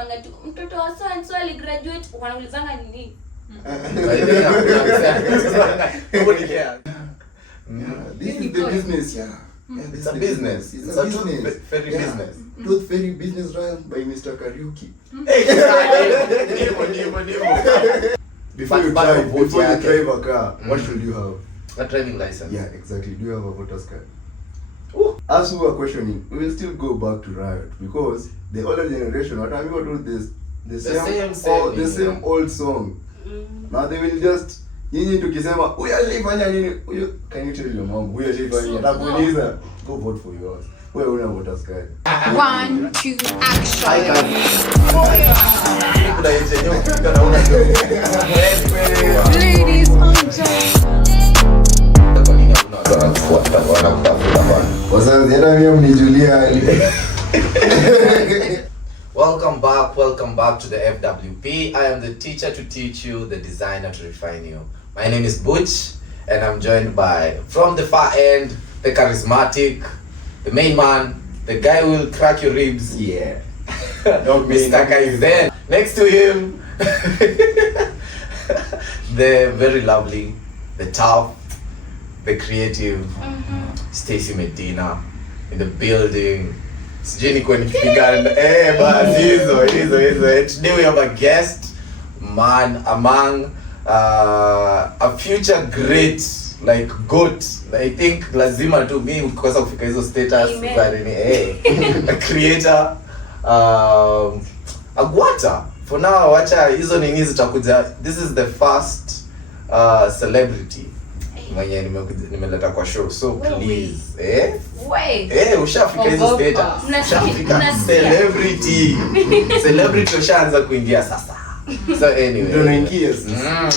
wanasemanga tu mtoto wa so and so aligraduate wanaulizanga nini? This is the business, It's a business. It's a business. Very business. Tooth Fairy business run by Mr. KARIUKI. Before you drive a car, what should you have? A driving license. Yeah, exactly. Do you have a voter's card? As we are questioning, we will still go back to riot because the older generation, what I'm going to do this, the same old song. Now they will just nyinyi tukisema huyu alifanya nini huyu, can you tell your mom huyu alifanya, atakuuliza go vote for yours. Wewe una voters card. 1 2 action. Ladies and gentlemen. Welcome back to the FWP. I am the teacher to teach you, the designer to refine you. My name is Butch, and I'm joined by, from the far end, the charismatic, the main man, the guy who will crack your ribs. Yeah. Mr. Kaizen. Next to him, the very lovely, the tough, the creative, Stacy Medina in the building. Today we have a guest man among a future great, like GOAT. I think lazima tu mimi kukosa kufika hizo status za nini a creator, Agwata. For now wacha hizo nini zitakuja. This is the first celebrity mwenye nimeleta kwa show, so please ushafika hizo status, ushafika celebrity ushaanza kuingia sasa. So anyway, ndio naingia sasa.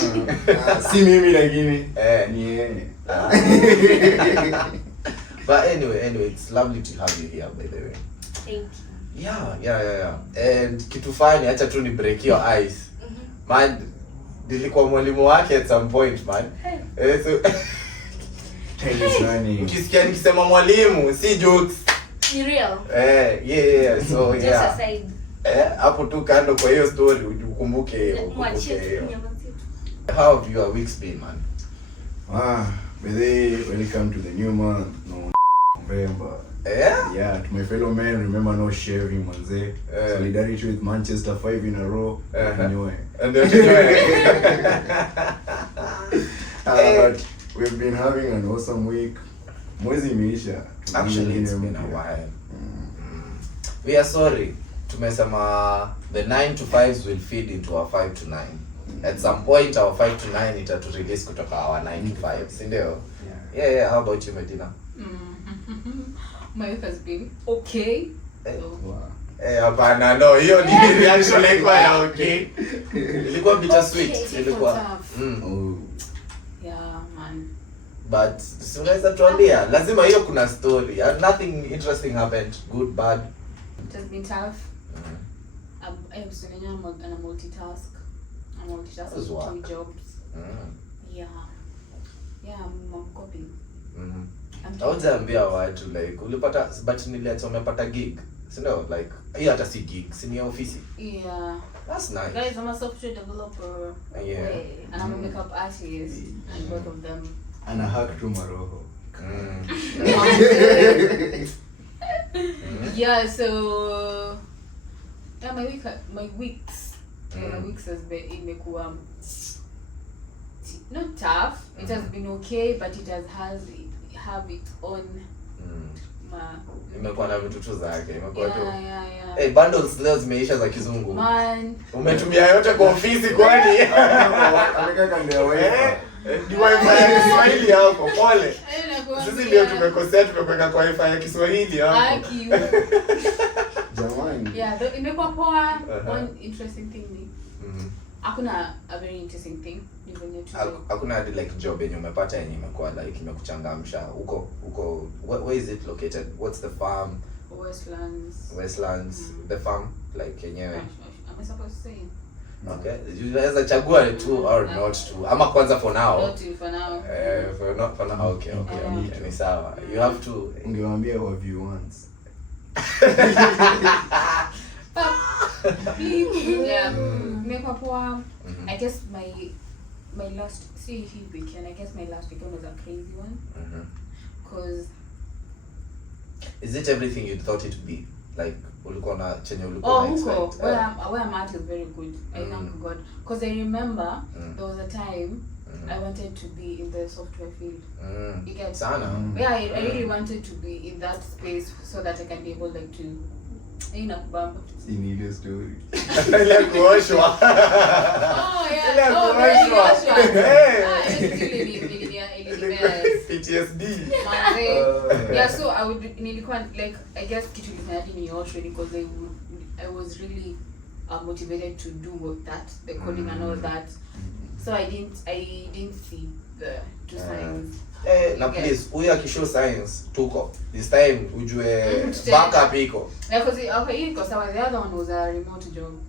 Si mimi lakini ni yeye. But anyway, it's lovely to have you here, by the way. Thank you. Yeah. And kitu fani, acha tu ni break your ice. Man, nilikuwa mwalimu wake at some point, man. So ukisikia nikisema mwalimu si jokes. Ni real. Yeah. So just aside. Hapo tu kando kwa hiyo story ukumbuke. How have your weeks been, man? Welcome to the new month, November. Yeah, to my fellow men, remember no shaving, manze. Solidarity with Manchester 5 in a row. Anyway. But we've been having an awesome week. Mwezi imeisha. Actually, it's been a while. We are sorry. Tumesema the 9 to 5s will feed into our 5 to 9. At some point, our 5 to 9 itatu release kutoka our 9 to 5. Si ndio? Yeah. How about you, Medina? my week has been okay. Hapana, no. Hiyo ni reaction ilikuwa ya okay. Ilikuwa bittersweet. Ilikuwa. Yeah, man. But unaweza tuambia, lazima hiyo kuna story. Nothing interesting happened, good, bad. It has been tough. I'm multitask. I'm multitasking 2 jobs. Yeah, I'm coping. Haujaambia watu like ulipata, but niliacha umepata gig. Si ndio? Like hiyo hata si gig, si ni ofisi. Yeah. That's nice. Guys, I'm a software developer. Yeah. And I'm a makeup artist. And both of them. And a hack to Maroho. Yeah, so my weeks has been imekuwa not tough. It has been okay, but it have its own imekuwa na vitu zake, imekuwa tu. Yeah. Bundles leo zimeisha za kizungu. Man, umetumia yote kwa ofisi kwani? Ameka kanga wewe. Ni wifi ya Kiswahili hapo, pole. Sisi ndio tumekosea, tumekuweka kwa wifi ya Kiswahili hapo. Jamani. Yeah, imekuwa poa. One interesting thing ni hakuna a very interesting thing ni venye tu. Hakuna hadi like job yenye umepata yenye imekuwa like imekuchangamsha. Huko where is it located? What's the farm? Westlands. The farm like yenyewe. I'm supposed to say. Okay. Unaweza chagua tu or not to. Ama kwanza for now. Not for now. For now. Okay. Ni sawa. You have to ungewaambia what you want. Yeah. Nimekuwa poa. I guess my last weekend, I guess my last weekend was a crazy one. Cause is it everything you thought it to be? Like ulikuwa na chenye ulikuwa na expect? Where I'm at is very good. I thank God. Cause I remember there was a time I wanted to be in the software field. You get Sana. Yeah, I really wanted to be in that space so that I can be able like to kubamba. In ile story. Ile kuoshwa. Oh yeah. PTSD. Yeah, so I would nilikuwa like I guess kitu linadi nioshwe because I was really motivated to do that, the coding and all that. So I didn't see the two signs. Na please, huyu akishow science tuko. This time ujue backup iko. Yeah, because because the other one was a remote job.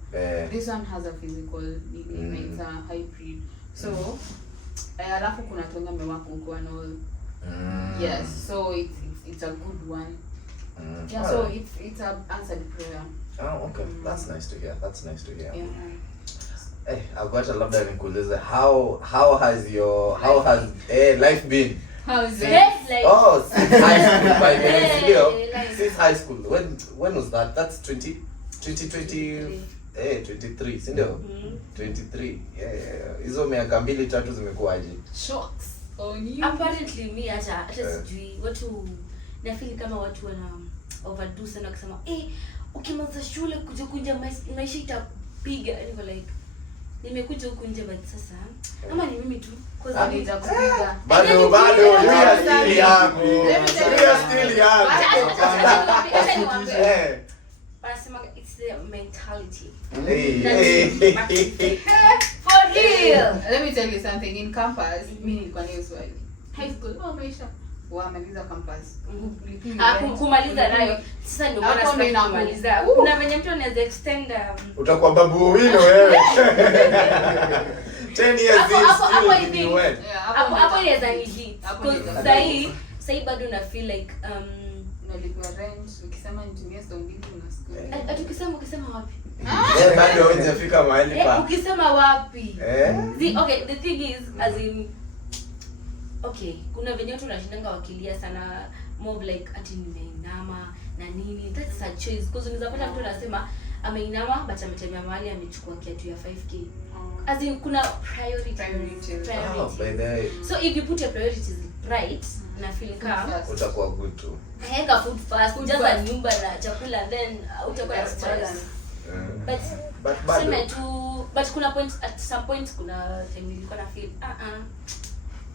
This one has a physical, it's a hybrid. So alafu kuna tonga mewako huko and all. Yes, so it's a good one. Yeah, so it's an answered prayer. Oh, okay. That's nice to hear. Yeah. Agwata labda nikuulize how has life been? How is it? Since high school by the way. Since high school. When was that? That's 2020 23, si ndio? 23. Yeah. Hizo miaka 2-3 zimekuaje? Shocks on you. Apparently me hata sijui watu nafeel kama watu wana overdo sana kusema ukimaliza shule kuja kunja maisha itapiga. Niko like nimekuja huku nje but sasa ama ni mimi tu cause nitakupiga. Bado you are still young. Wanasema it's the mentality. For real. Let me tell you something. In campus, mimi nilikuwa ni Swahili. High school, maisha. Wamaliza campus. Kumaliza nayo. Sasa ndio bora sana kumaliza. Kuna venye mtu anaweza extend utakuwa babu wino wewe. 10 years is still in when. Hapo inaweza ni hit. Sasa bado na feel like unalipwa rent, ukisema nitumie so mbili unasikia. Ukisema wapi? Bado hujafika mahali pa. Ukisema wapi? Okay, the thing is as in kuna venye watu wanashindanga wakilia sana more like ati nimeinama na nini. That's a choice because unaweza mtu anasema ameinama but ametembea mahali amechukua kiatu ya 5k. As in kuna priorities. By the way. So if you put your priorities right na feel calm utakuwa good too. Heka food first, jaza nyumba na chakula then utakuwa na stress. But sema tu but kuna point at some point kuna time nilikuwa na feel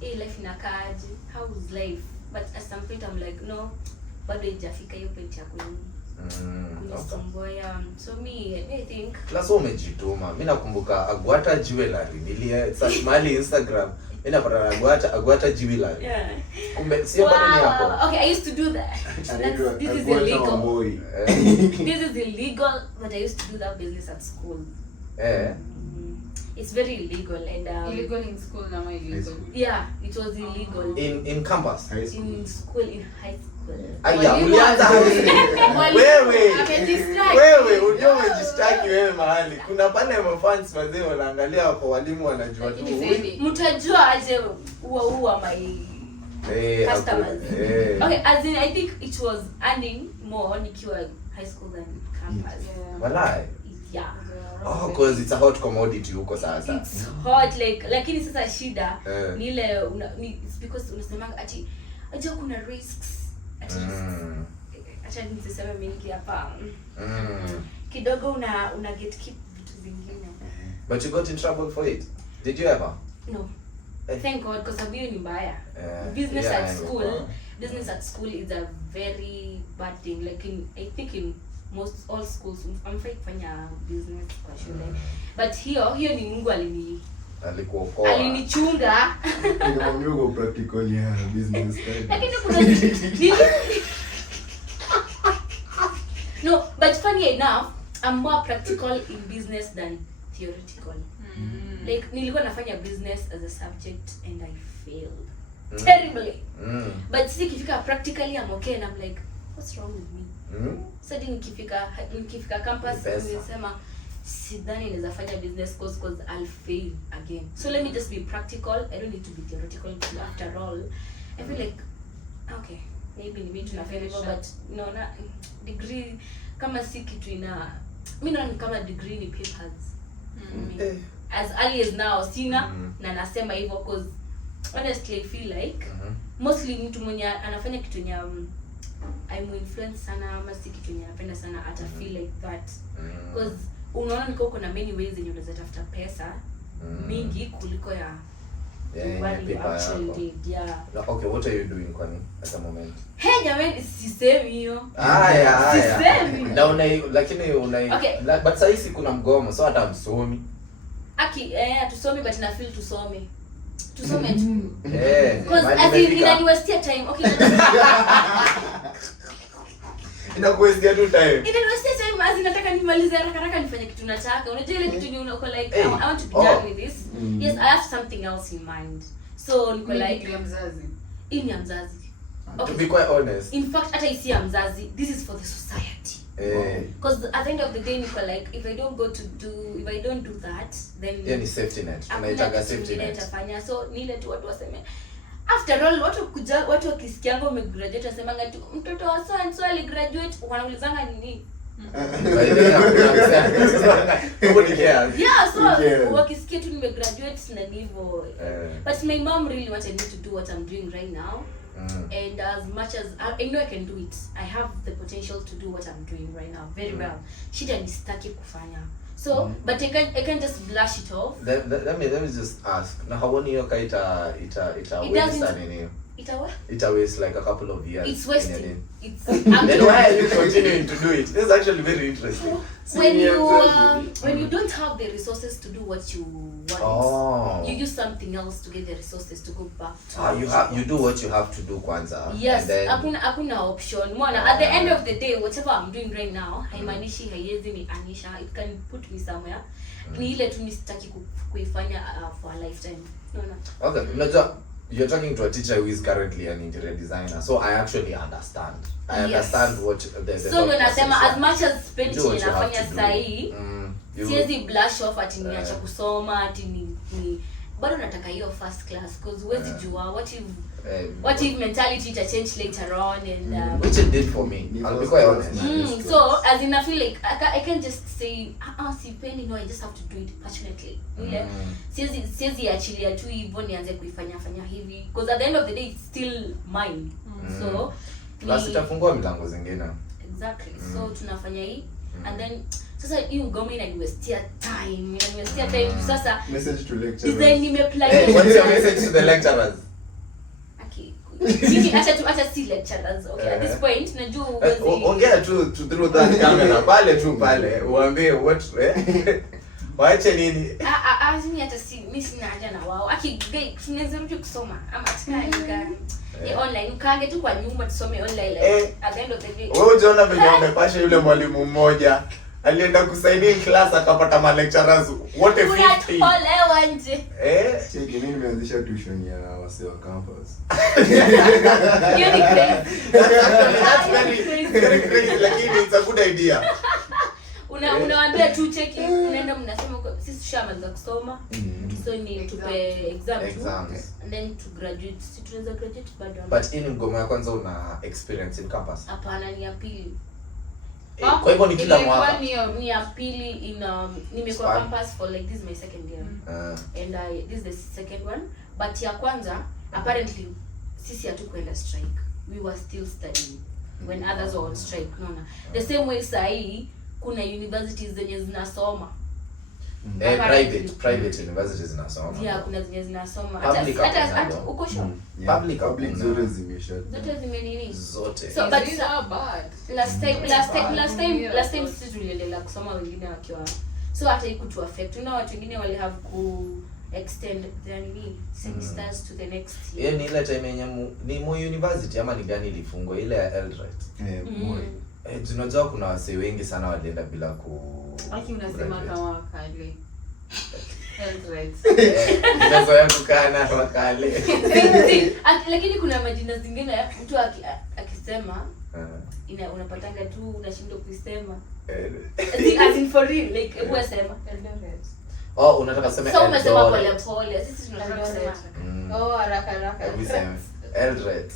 life inakaaje, how is life, but at some point I'm like no bado haijafika hiyo point ya kunisomboya. So I think class umejituma. Mimi nakumbuka Agwata Jewelry nilie search mali Instagram mimi napata Agwata Jewelry. Kumbe sio bado ni hapo. Okay, I used to do that. This is illegal. This is illegal, but I used to do that business at school. It's very illegal and illegal in school na illegal. Yeah, it was illegal in campus, high school. In school, in high school. Ulianza wewe unajua umejistaki wewe mahali. Kuna pale mafans wazee wanaangalia kwa walimu wanajua tu. Mtajua aje uwa my customers. Okay, as in I think it was earning more nikiwa high school than campus. Walai. Yeah. Because it's a hot commodity huko sasa. It's hot lakini sasa shida ni ile it's because unasemanga ati aje kuna risks. Acha niseme mingi hapa. Kidogo una get keep vitu vingine. But you got in trouble for it? Did you ever? No. Thank God because hiyo ni mbaya. Business at school is a very bad thing. Like I think in most all schools I'm kufanya business kwa shule. But hiyo ni Mungu alikuokoa. Alinichunga. Ndio mambo practical ya business style. Lakini kuna No, but funny enough, I'm more practical in business than theoretical. Like nilikuwa nafanya business as a subject and I failed terribly. But see kifika practically I'm okay and I'm like what's wrong with me? Sasa nikifika campus nimesema sidhani naweza fanya business course because I'll fail again. So let me just be practical. I don't need to be theoretical after all. I feel like okay, maybe ni mimi tunafanya hivyo, but no, na degree kama si kitu ina mimi naona kama degree ni papers. As early as now sina na nasema hivyo because honestly I feel like mostly mtu mwenye anafanya kitu yenye I'm influenced sana ama si kitu yenye napenda sana ata feel like that because unaona niko kuna many ways yenye unaweza tafuta pesa mingi kuliko ya what you actually did. Yeah. Okay, what are you doing kwani at the moment? Hey jamani, sisemi hiyo. Sisemi. Na lakini okay. But sasa hivi kuna mgomo so hata msomi. Tusomi but na feel tusome tu. Because as in waste time. Okay. Inakuwestia tu time. Waste time as nataka nimalize haraka nifanye kitu nataka. Unajua ile kitu ni uko like I want to be done with this. Yes, I have something else in mind. So niko like mzazi. Ini ya mzazi. Okay. To be quite honest. In fact, hata isi ya mzazi, this is for the society. Because at the end of the day niko like if I don't do that then ni safety net. Tunaitaga safety net. Nitafanya so nile tu watu waseme after all watu wakisikianga umegraduate wasemanga tu mtoto wa so and so aligraduate wanaulizanga nini? Yeah, so wakisikia tu nimegraduate na hivyo. But my mom really wanted me to do what I'm doing right now. And as much as I know I can do it, I have the potential to do what I'm doing right now very well. Shida ni sitaki kufanya. So, but I can't just blush it off. Let me just ask. Now how many years it waste like a couple of years. It's wasting. Then why are you continuing to do it? This is actually very interesting. When you don't have the resources to do what you want, you use something else to get the resources to go back to. You do what you have to do kwanza. Yes, hakuna option. Mwana, at the end of the day, whatever I'm doing right now, haimanishi haiwezi ni anisha. It can put me somewhere. Ni ile tu nisitaki kuifanya for a lifetime. No. Okay, unajua you're talking to a teacher who is currently an interior designer, so I actually understand. I understand what the so when I say as much as painting inafanya sahi, siwezi blush off ati niacha kusoma ati ni bado nataka hiyo first class because huwezi jua what if mentality to change later on and which it did for me. I'll be quite honest. So as in I feel like I can't just say si painting, no, I just have to do it passionately. Siwezi achilia tu hivyo nianze kuifanya hivi because at the end of the day it's still mine. So plus itafungua milango zingine. Exactly. So tunafanya hii and then sasa hii ngoma inaniwestia time. Sasa message to lecturers. Design nimeplan. What's your message to the lecturers? Mimi acha si lecturers. Okay, at this point najua ongea tu through that camera pale uambie what waache nini mimi hata si mimi sina haja na wao tunaweza rudi kusoma ama tukaika online ukaange tu kwa nyumba tusome online at the end of the day. Wewe unaona venye umepasha yule mwalimu mmoja alienda kusaidia class akapata ma lecturers wote 50 olewa nje. Cheki mimi nimeanzisha tuition ya wase wa campus. Hiyo ni crazy. That's very crazy, lakini it's a good idea. Unawaambia tu cheki unaenda mnasema sisi tushamaliza kusoma. So ni tupe exams and then to graduate. Si tunaweza graduate bado. But in ngoma ya kwanza una experience in campus? Hapana, ni ya pili. Kwa hivyo ni kila mwaka. Ni ya pili nimekuwa campus for like this is my second year. And this is the second one. But ya kwanza apparently sisi hatukwenda strike. We were still studying when others were on strike. The same way sahi kuna universities zenye zinasoma. Private universities zinasoma. Yeah, kuna zenye zinasoma. Hata uko sure? Public zote zimesha. Zote zimenini? Zote. So but bad. Last time sisi tuliendelea kusoma wengine wakiwa. So hata ikutu affect. Watu wengine wali have ku extend their semesters to the next year. Ni ile time yenye ni Moi University ama ni gani ilifungwa ile ya Eldred? Moi. Tunajua kuna wase wengi sana walienda bila ku. Aki unasema kama kale. Ninazoea kukaa na wakale. Lakini kuna majina zingine mtu akisema unapatanga tu unashindwa kuisema. As in for real, like hebu sema Eldoret. Oh, unataka kusema Eldoret. So umesema pole pole. Sisi tunataka kusema. Haraka. Eldoret.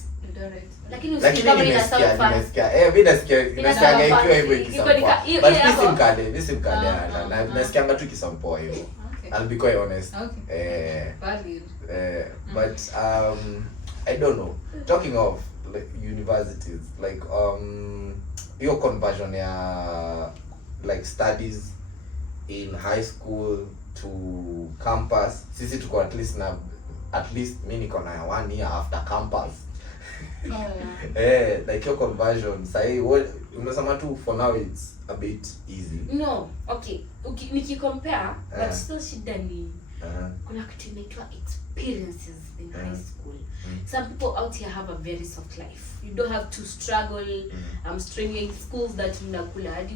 Lakini kama ina sound fast. Mimi nasikia ikiwa hivyo ikisound. But this mkale na nasikia tu ikisound poa hivyo. I'll be quite honest. Valid. But I don't know. Talking of like universities, like your conversion ya like studies in high school to campus. Sisi tuko at least mimi niko na 1 year after campus. Like your conversion. Say what unasema tu for now it's a bit easy. No, okay. Niki-compare, but still shida ni kuna kitu inaitwa experiences in high school. Some people out here have a very soft life. You don't have to struggle. Stringing schools that mnakula hadi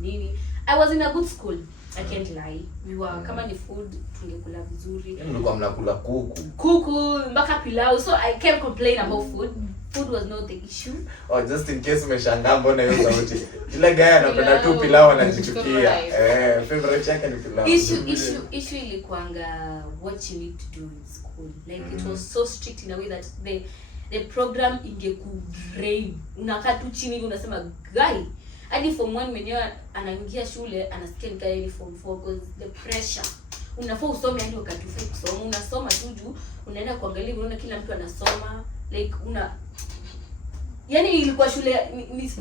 nini. I was in a good school. I can't lie. We were kama ni food tungekula vizuri. Mlikuwa mnakula kuku mpaka pilau. So I can't complain about food. Food was not the issue. Oh, just in case umeshangaa mbona hiyo sauti. Ile guy anapenda tu pilau anajichukia. Favorite yake ni pilau. Issue ilikuanga what you need to do in school. Like it was so strict in a way that the program ingekudrain. Unakaa tu chini unasema guy. Hadi form 1 mwenyewe anaingia shule anasikia ni kama form 4 because the pressure. Unafaa usome hadi wakati ufai kusoma. Unasoma tu juu unaenda kuangalia unaona kila mtu anasoma. Like yani ilikuwa shule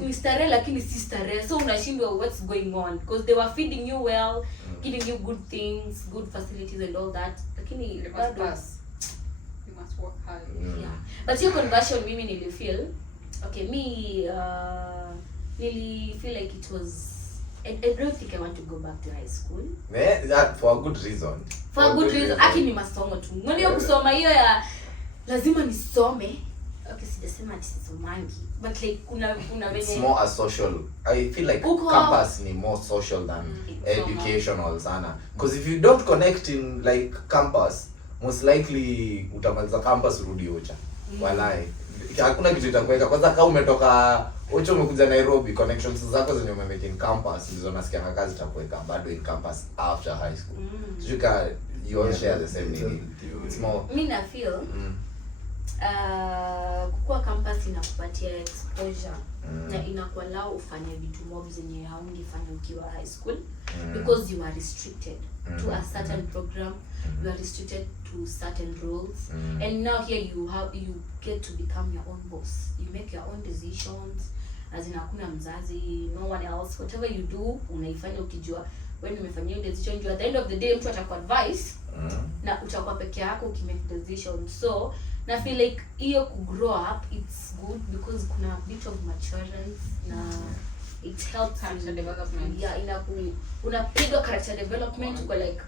ni starehe lakini si starehe, so unashindwa what's going on because they were feeding you well, giving you good things, good facilities and all that, lakini you must work hard. Yeah, but your conversion mimi nilifeel okay, feel like it was I don't think I want to go back to high school. That for a good reason. For a good reason. Aki ni masomo tu. Mbona kusoma hiyo ya lazima nisome. Okay, sijasema ati sisomangi. But like kuna it's more a social. I feel like campus ni more social than educational sana. Because if you don't connect in like campus, most likely utamaliza campus rudi Ocha. Walai. Hakuna kitu itakuweka. Kwanza kama umetoka Ocha umekuja Nairobi, connections zako zenye umemake in campus ndizo nasikia kazi itakuweka bado in campus after high school. You all share the same need. It's more mimi na feel kukua campus inakupatia exposure na inakuallow ufanye vitu mob zenye haungefanya ukiwa high school because you are restricted to a certain program, you are restricted to certain roles, and now here you get to become your own boss. You make your own decisions, as in hakuna mzazi, no one else. Whatever you do unaifanya ukijua when umefanya hiyo decision, at the end of the day mtu atakuadvise na utakuwa peke yako ukimake decision. So na feel like hiyo ku grow up it's good because kuna bit of maturity na it helps character development. Yeah, unapiga character development uko like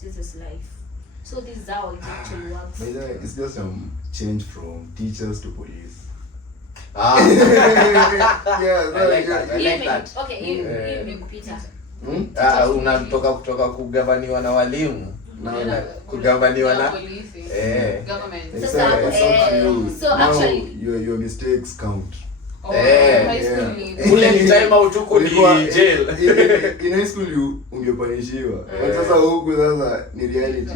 this is life. So this is how it actually works. By the way, it's just change from teachers to police. Yeah, I like that. Okay, you Peter. Unatoka kutoka kugavaniwa na walimu na kugavaniwa na government. So actually your mistakes count. High school ule ni time out huko ni jail. In high school you ungepanishiwa. But sasa huko sasa ni reality.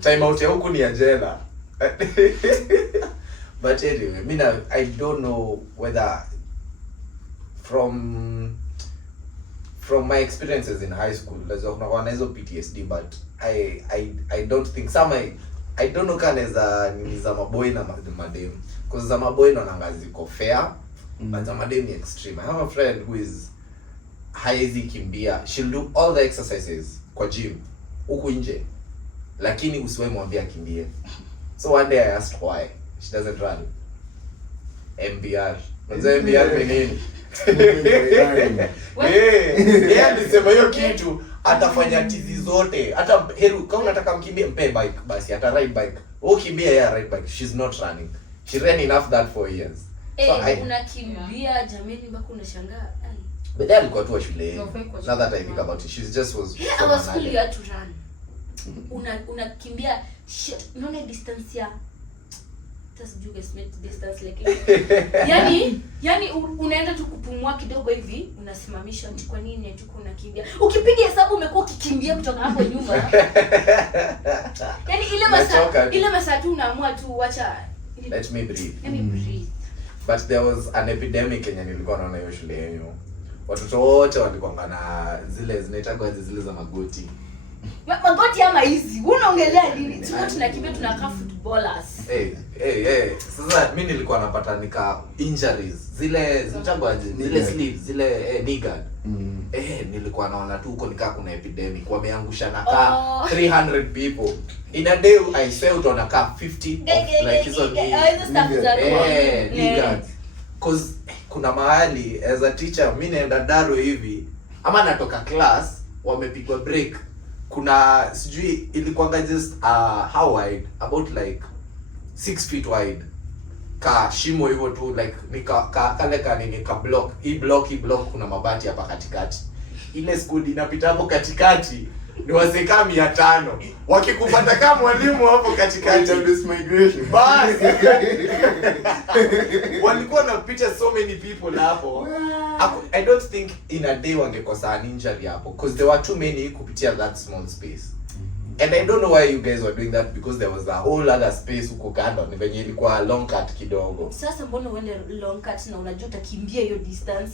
Time out ya huko ni ya jela. But anyway, I don't know whether from my experiences in high school, there's no PTSD, but I don't think I don't know kana za maboy na madem, because za maboy na ngaziko fair, but za madem ni extreme. I have a friend who is haizi kimbia. She'll do all the exercises kwa gym huko nje, lakini usiwe mwambia kimbie. So one day I asked why she doesn't run. MBR. Unajua MBR ni nini? Alisema hiyo kitu atafanya tizi zote. Hata heru kama unataka mkimbie mpe bike basi ata ride bike. Kimbia ya ride bike. She's not running. She ran enough that for years. So unakimbia jameni mpaka unashangaa. But then alikuwa tu shule. Now that I think about it, she just was. Yeah, I was school you had to run. Unakimbia unaona distance ya sijui estimate distance like yani unaenda tu kupumua kidogo hivi unasimamisha ati kwa nini ati unakimbia ukipiga hesabu umekuwa ukikimbia kutoka hapo nyuma yani ile masaa tu unaamua tu acha let me breathe. Breathe. But there was an epidemic yenye nilikuwa naona hiyo shule yenu. Watoto wote walikuwa na zile zinaitwa zile za magoti. Magoti ama hizi. Unaongelea nini? Tuko tunakimbia tunakaa footballers. Sasa mimi nilikuwa napata nika injuries. Zile zinaitwa zile sleeves, zile knee guard. Nilikuwa naona tu huko nikaa kuna epidemic. Wameangusha na 300 people. In a day I swear utaona 50 of like hizo knee guards. Cause kuna mahali as a teacher mimi naenda daro hivi ama natoka class wamepigwa break. Kuna sijui ilikuwa just how wide, about like 6 feet wide. Ka shimo hivyo tu like kale kanini ka block. Hii block kuna mabati hapa katikati. Ile school inapita hapo katikati ni waseka 500. Wakikupata kama mwalimu hapo katikati this migration. Bas. Walikuwa wanapita so many people hapo. I don't think in a day wangekosa an injury hapo because there were too many kupitia that small space. And I don't know why you guys were doing that because there was a whole other space huko kando ni venye ilikuwa long cut kidogo. Sasa mbona uende long cut na unajua utakimbia hiyo distance?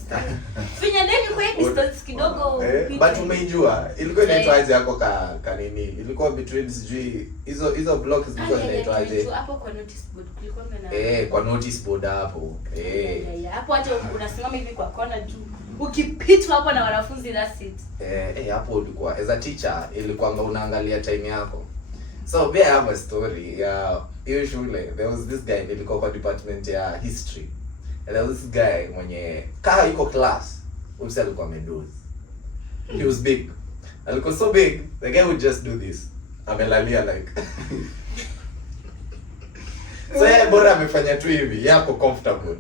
Finya ndani kwa hiyo distance kidogo. But umejua ilikuwa inaitwaje yako kanini? Ilikuwa between sijui hizo blocks zilikuwa zinaitwaje? Hapo kwa notice board kulikuwa na kwa notice board hapo. Hapo hata unasimama hivi kwa corner tu. Ukipitwa hapo na wanafunzi that's it. Hapo ulikuwa as a teacher ilikuwa unaangalia time yako. So I have a story ya hiyo shule. There was this guy nilikuwa kwa department ya history. And there was this guy mwenye yuko class. Umse alikuwa amedoze. He was big. Alikuwa so big, the guy would just do this. Amelalia like. So bora amefanya tu hivi, yako comfortable.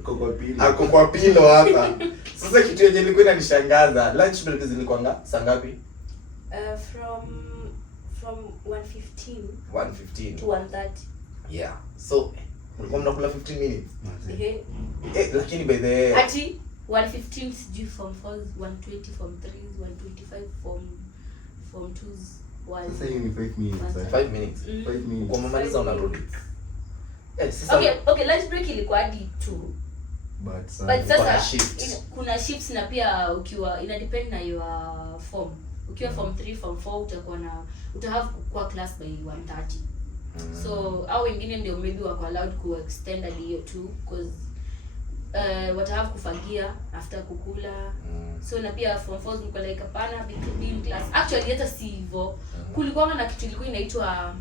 Ako kwa pillow hapa. Sasa kitu yenye ilikuwa inanishangaza, lunch break zilikuwa saa ngapi? From 1:15 to 1:30. Yeah. So mlikuwa mnakula 15 minutes. Lakini by the ati 1:15 sijui form 4, 1:20 form 3, 1:25 form 2s. Sasa hiyo ni 5 minutes. 5 minutes. 5 minutes. Kwa mamaliza unarudi. Okay, lunch break ilikuwa hadi 2. But sasa kuna shifts na pia ukiwa ina depend na your form. Ukiwa form 3, form 4 utakuwa na utahave kwa class by 1:30. So au wengine ndio maybe wako allowed ku extend hadi hiyo 2 because watahave kufagia after kukula. So na pia form 4 mko like hapana being class. Actually hata si hivyo. Kulikuwa na kitu ilikuwa inaitwa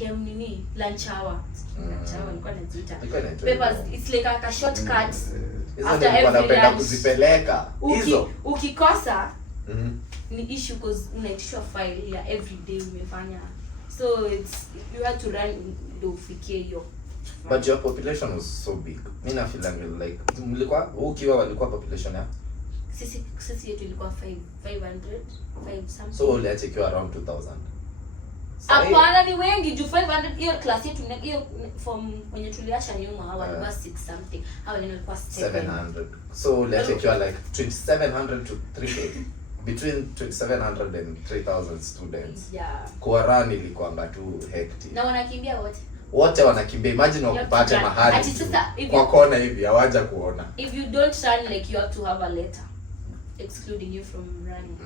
nini lunch hour. Lunch hour nilikuwa najiita papers, it's like a shortcut after every lunch kuzipeleka hizo ukikosa ni issue because unaitishwa file ya every day umefanya, so it's you had to run do ufikie hiyo. But your population was so big. Mimi na feel like mlikuwa ukiwa walikuwa population ya sisi yetu ilikuwa 500 something, so uliacha kiwa around 2000. Hapana, ni wengi juu 500 hiyo class yetu hiyo form wenye tuliacha nyuma hawa walikuwa 6 something, hawa walikuwa 700. So uliacha kiwa like 2700 to 3000, between 2700 and 3000 students. Yeah. Kwa run ilikuwa tu hectic. Na wanakimbia wote wanakimbia. Imagine wakupate mahali kwa kona hivi hawaja kuona. If you don't run, like you have to have a letter excluding you from running.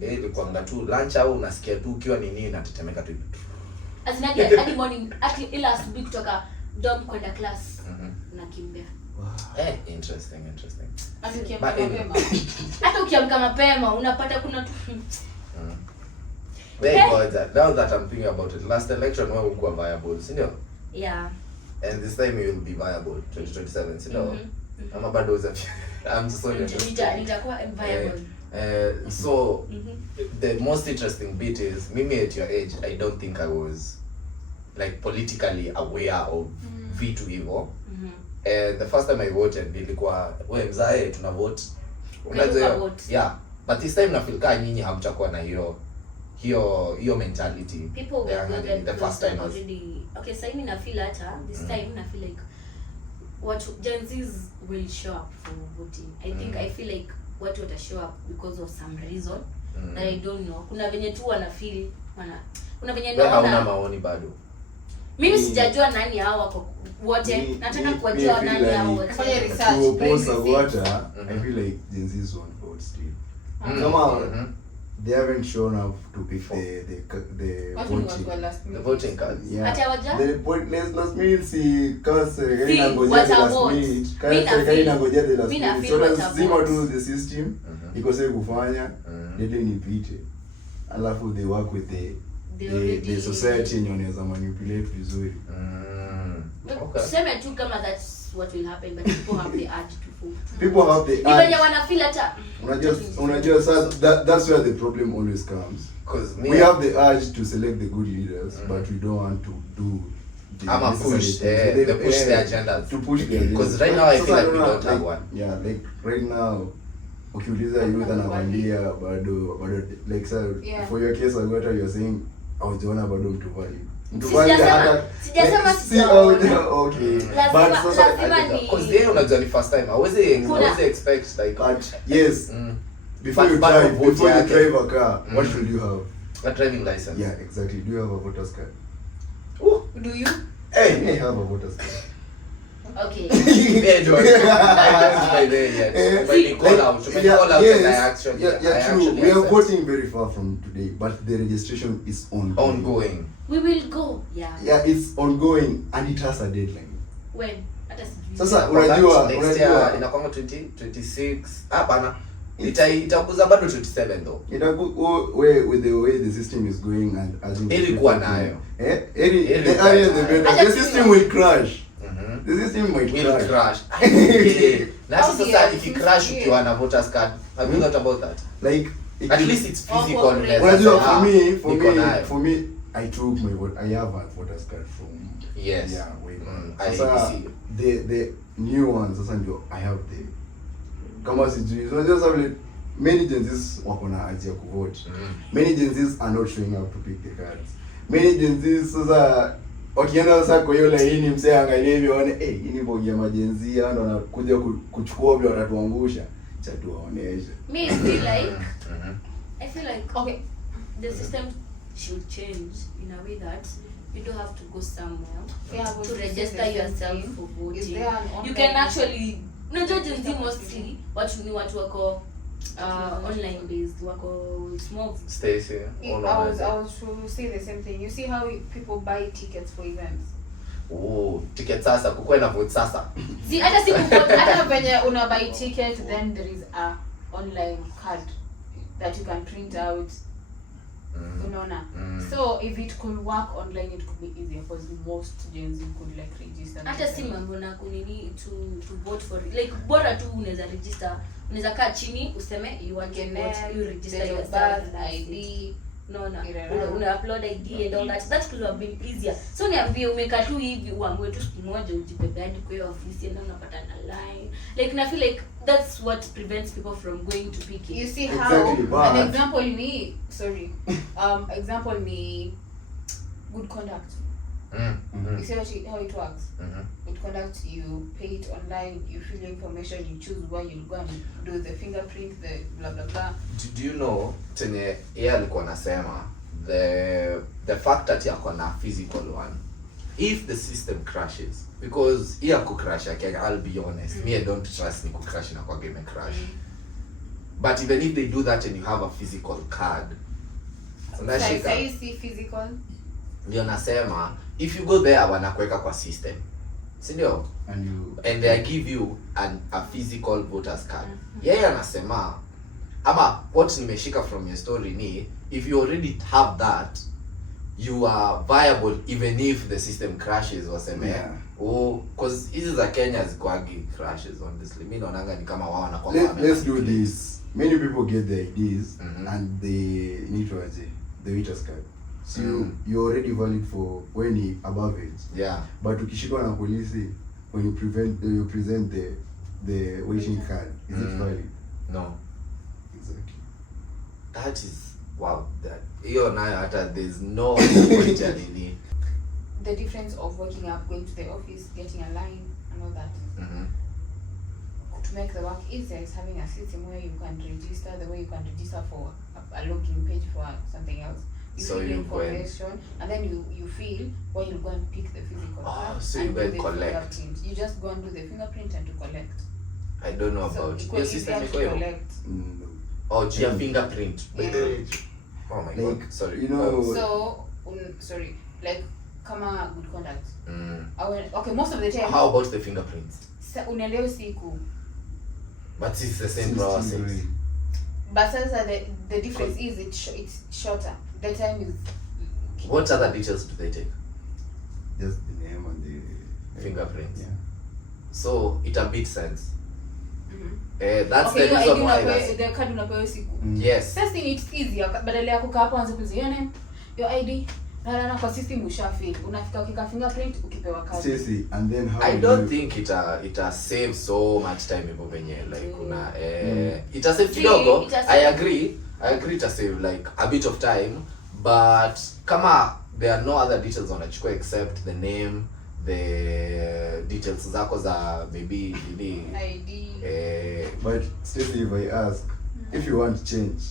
Ilikuwa tu lunch au unasikia tu ukiwa nini inatetemeka tu. Asinaje early morning ila asubuhi kutoka dorm kwenda class unakimbia. Interesting. Hata ukiamka mapema unapata kuna tu now that I'm thinking about it, last election wewe ulikuwa viable, si ndio? Yeah. And this time you will be viable 2027, si ndio? Ama bado I'm so nitakuwa viable. So the most interesting bit is mimi at your age I don't think I was like politically aware of vitu hivyo. And the first time I voted nilikuwa we mzae tuna vote. Unajua yeah, but this time na feel kama nyinyi hamtakuwa na hiyo mentality. People will get the first time already. Okay, so I feel hata this time I feel like what Gen Zs will show up for voting. I feel like watu wata show up because of some reason that I don't know. Kuna venye tu wana feel kuna venye naona hauna maoni bado. Mimi sijajua nani hao wako wote. Nataka kujua nani hao wote. Fanya research. To oppose Agwata, I feel like Gen Z's won't vote still. Come on. They haven't shown up to pick the voting cards. Yeah. Atawaja? The point last minute si kama serikali inangojea the last minute. Kama serikali inangojea the last minute. So lazima tu the system ikose kufanya ili nipite. Alafu they work with the society yenye wanaweza manipulate vizuri. Okay. Sema tu kama that's what will happen, but people have the urge to vote. People have the urge. Even wana feel hata unajua that's where the problem always comes. Because we have the urge to select the good leaders, but we don't want to do push the agenda. To push the agenda. Because right now I feel like we don't have one. Yeah, like right now ukiuliza youth anawaambia bado like for your case Agwata you're saying haujaona bado mtu value. Sijasema okay. But because they unajua ni first time. I was expect like yes. Before you drive a car, what should you have? A driving license. Yeah, exactly. Do you have a voter's card? Oh, do you? Hey, I have a voter's card. Okay. Yeah, George. I haven't by there yet. But they call out. True. We are voting very far from today, but the registration is ongoing. We will go. Yeah. Yeah, it's ongoing and it has a deadline. When? Sasa unajua next year inakwanga 2026. Hapana. Itakuza bado 27 though. With the way the system is going and as ilikuwa nayo. The system will crash. The system might crash. Na sasa if you crash ukiwa na voters card, have you thought about that? Like at least it's physical. Unajua for me I took my vote. I have a voter's card from yes. Yeah, way back. I see. The new ones sasa ndio I have the kama sijui. So just have many Gen Zs wako na haja ya kuvote. Many Gen Zs are not showing up to pick the cards. Many Gen Zs sasa wakienda sasa kwa hiyo laini msee angalie hivi waone hii ni bogi ya majenzi ndo wanakuja kuchukua vile watatuangusha cha tuwaoneshe. Me feel like I feel like okay the system should change in a way that you don't have to go somewhere to register yourself for voting. You can actually no Gen Z mostly watu wako online based wako small Stacy I was to say the same thing. You see how people buy tickets for events. Oh, ticket sasa kukua na vote sasa. See hata si vote hata venye una buy ticket then there is a online card that you can print out. Unaona. So if it could work online it could be easier because most Gen Z could like register. Hata si mambo na kunini to vote for like bora tu unaweza register. Unaweza kaa chini useme you want to vote, you register your birth ID. Una upload ID and all that. That could have been easier. So niambie umekaa tu hivi uamue tu siku moja ujibebe hadi kwa ofisi na unapata na line. Like I feel like that's what prevents people from going to pick it. You see how an example me example me good conduct. You see how it works. Good conduct, you pay it online, you fill your information, you choose where you'll go and do the fingerprint, the blah blah blah. Do you know tenye yeye alikuwa anasema the fact that yako na physical one, if the system crashes, because here could crash, I'll be honest, me I don't trust me could crash na kwa game crash. But even if they do that and you have a physical card, unashika. So you see physical. Ndio nasema if you go there wanakuweka kwa system. Si ndio? And they give you a physical voters card. Yeye anasema ama what nimeshika from your story ni if you already have that you are viable even if the system crashes waseme because hizi za Kenya zikwagi crashes honestly. Mimi naonanga ni kama wao wanakuwa let's do this. Many people get the IDs and they need to the voters card. So you're already valid for when you above age. Yeah. But ukishikwa na polisi when you present the waiting card, is it valid? No. Exactly. That is wow. That hiyo nayo hata there's no point ya nini. The difference of waking up, going to the office, getting a line and all that. To make the work easier is having a system where you can register the way you can register for a login page for something else. You So fill you information and then you fill where you go and pick the physical card. So you go and collect. Fingerprint. You just go and do the fingerprint and to collect. I don't know So about it your goes system easier iko to hiyo. collect. Oh, your fingerprint. Oh my god. Like, Sorry. you know. So sorry, like kama good conduct. Okay, most of the time. How about the fingerprints? Unaelewa siku. But it's the same process. But the difference is it's shorter. The time is. What other details do they take? Just the name and the Fingerprints. Yeah. So it a bit sense. That's the okay, reason why the card unapewa siku. Yes. First thing it's easier badala ya kukaa hapo anze kuuliza your name, your ID. Na kwa system ushafill. Unafika ukika fingerprint ukipewa card. Stacy, and then how I don't think it save so much time hivyo venye like una it save kidogo. I agree it save like a bit of time, but kama there are no other details wanachukua except the name, the details zako za maybe ID. But Stacy, if I ask, if you want change,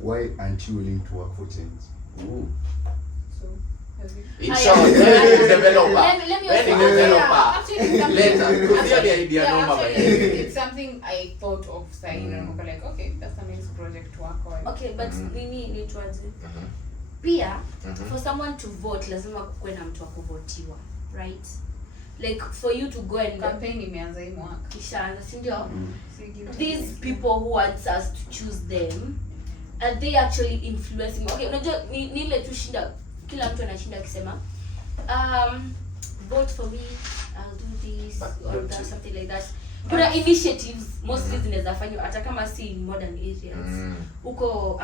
why aren't you willing to work for change? Ooh. So In short, when developer. Let me Later, because you have the idea number. It's something I thought of saying, and I'm like, okay, that's a nice project to work on. Okay, but nini tuanze. Pia for someone to vote lazima kuwe na mtu wa kuvotiwa, right? Like for you to go and campaign imeanza hii mwaka. Kishaanza, si ndio? These people who want us to choose them, are they actually influencing? Okay, unajua ni ile tu shinda, kila mtu anashinda akisema vote for me, I'll do this or that, something like that. Kuna initiatives mostly zinaweza fanywa hata kama si in modern areas. Uko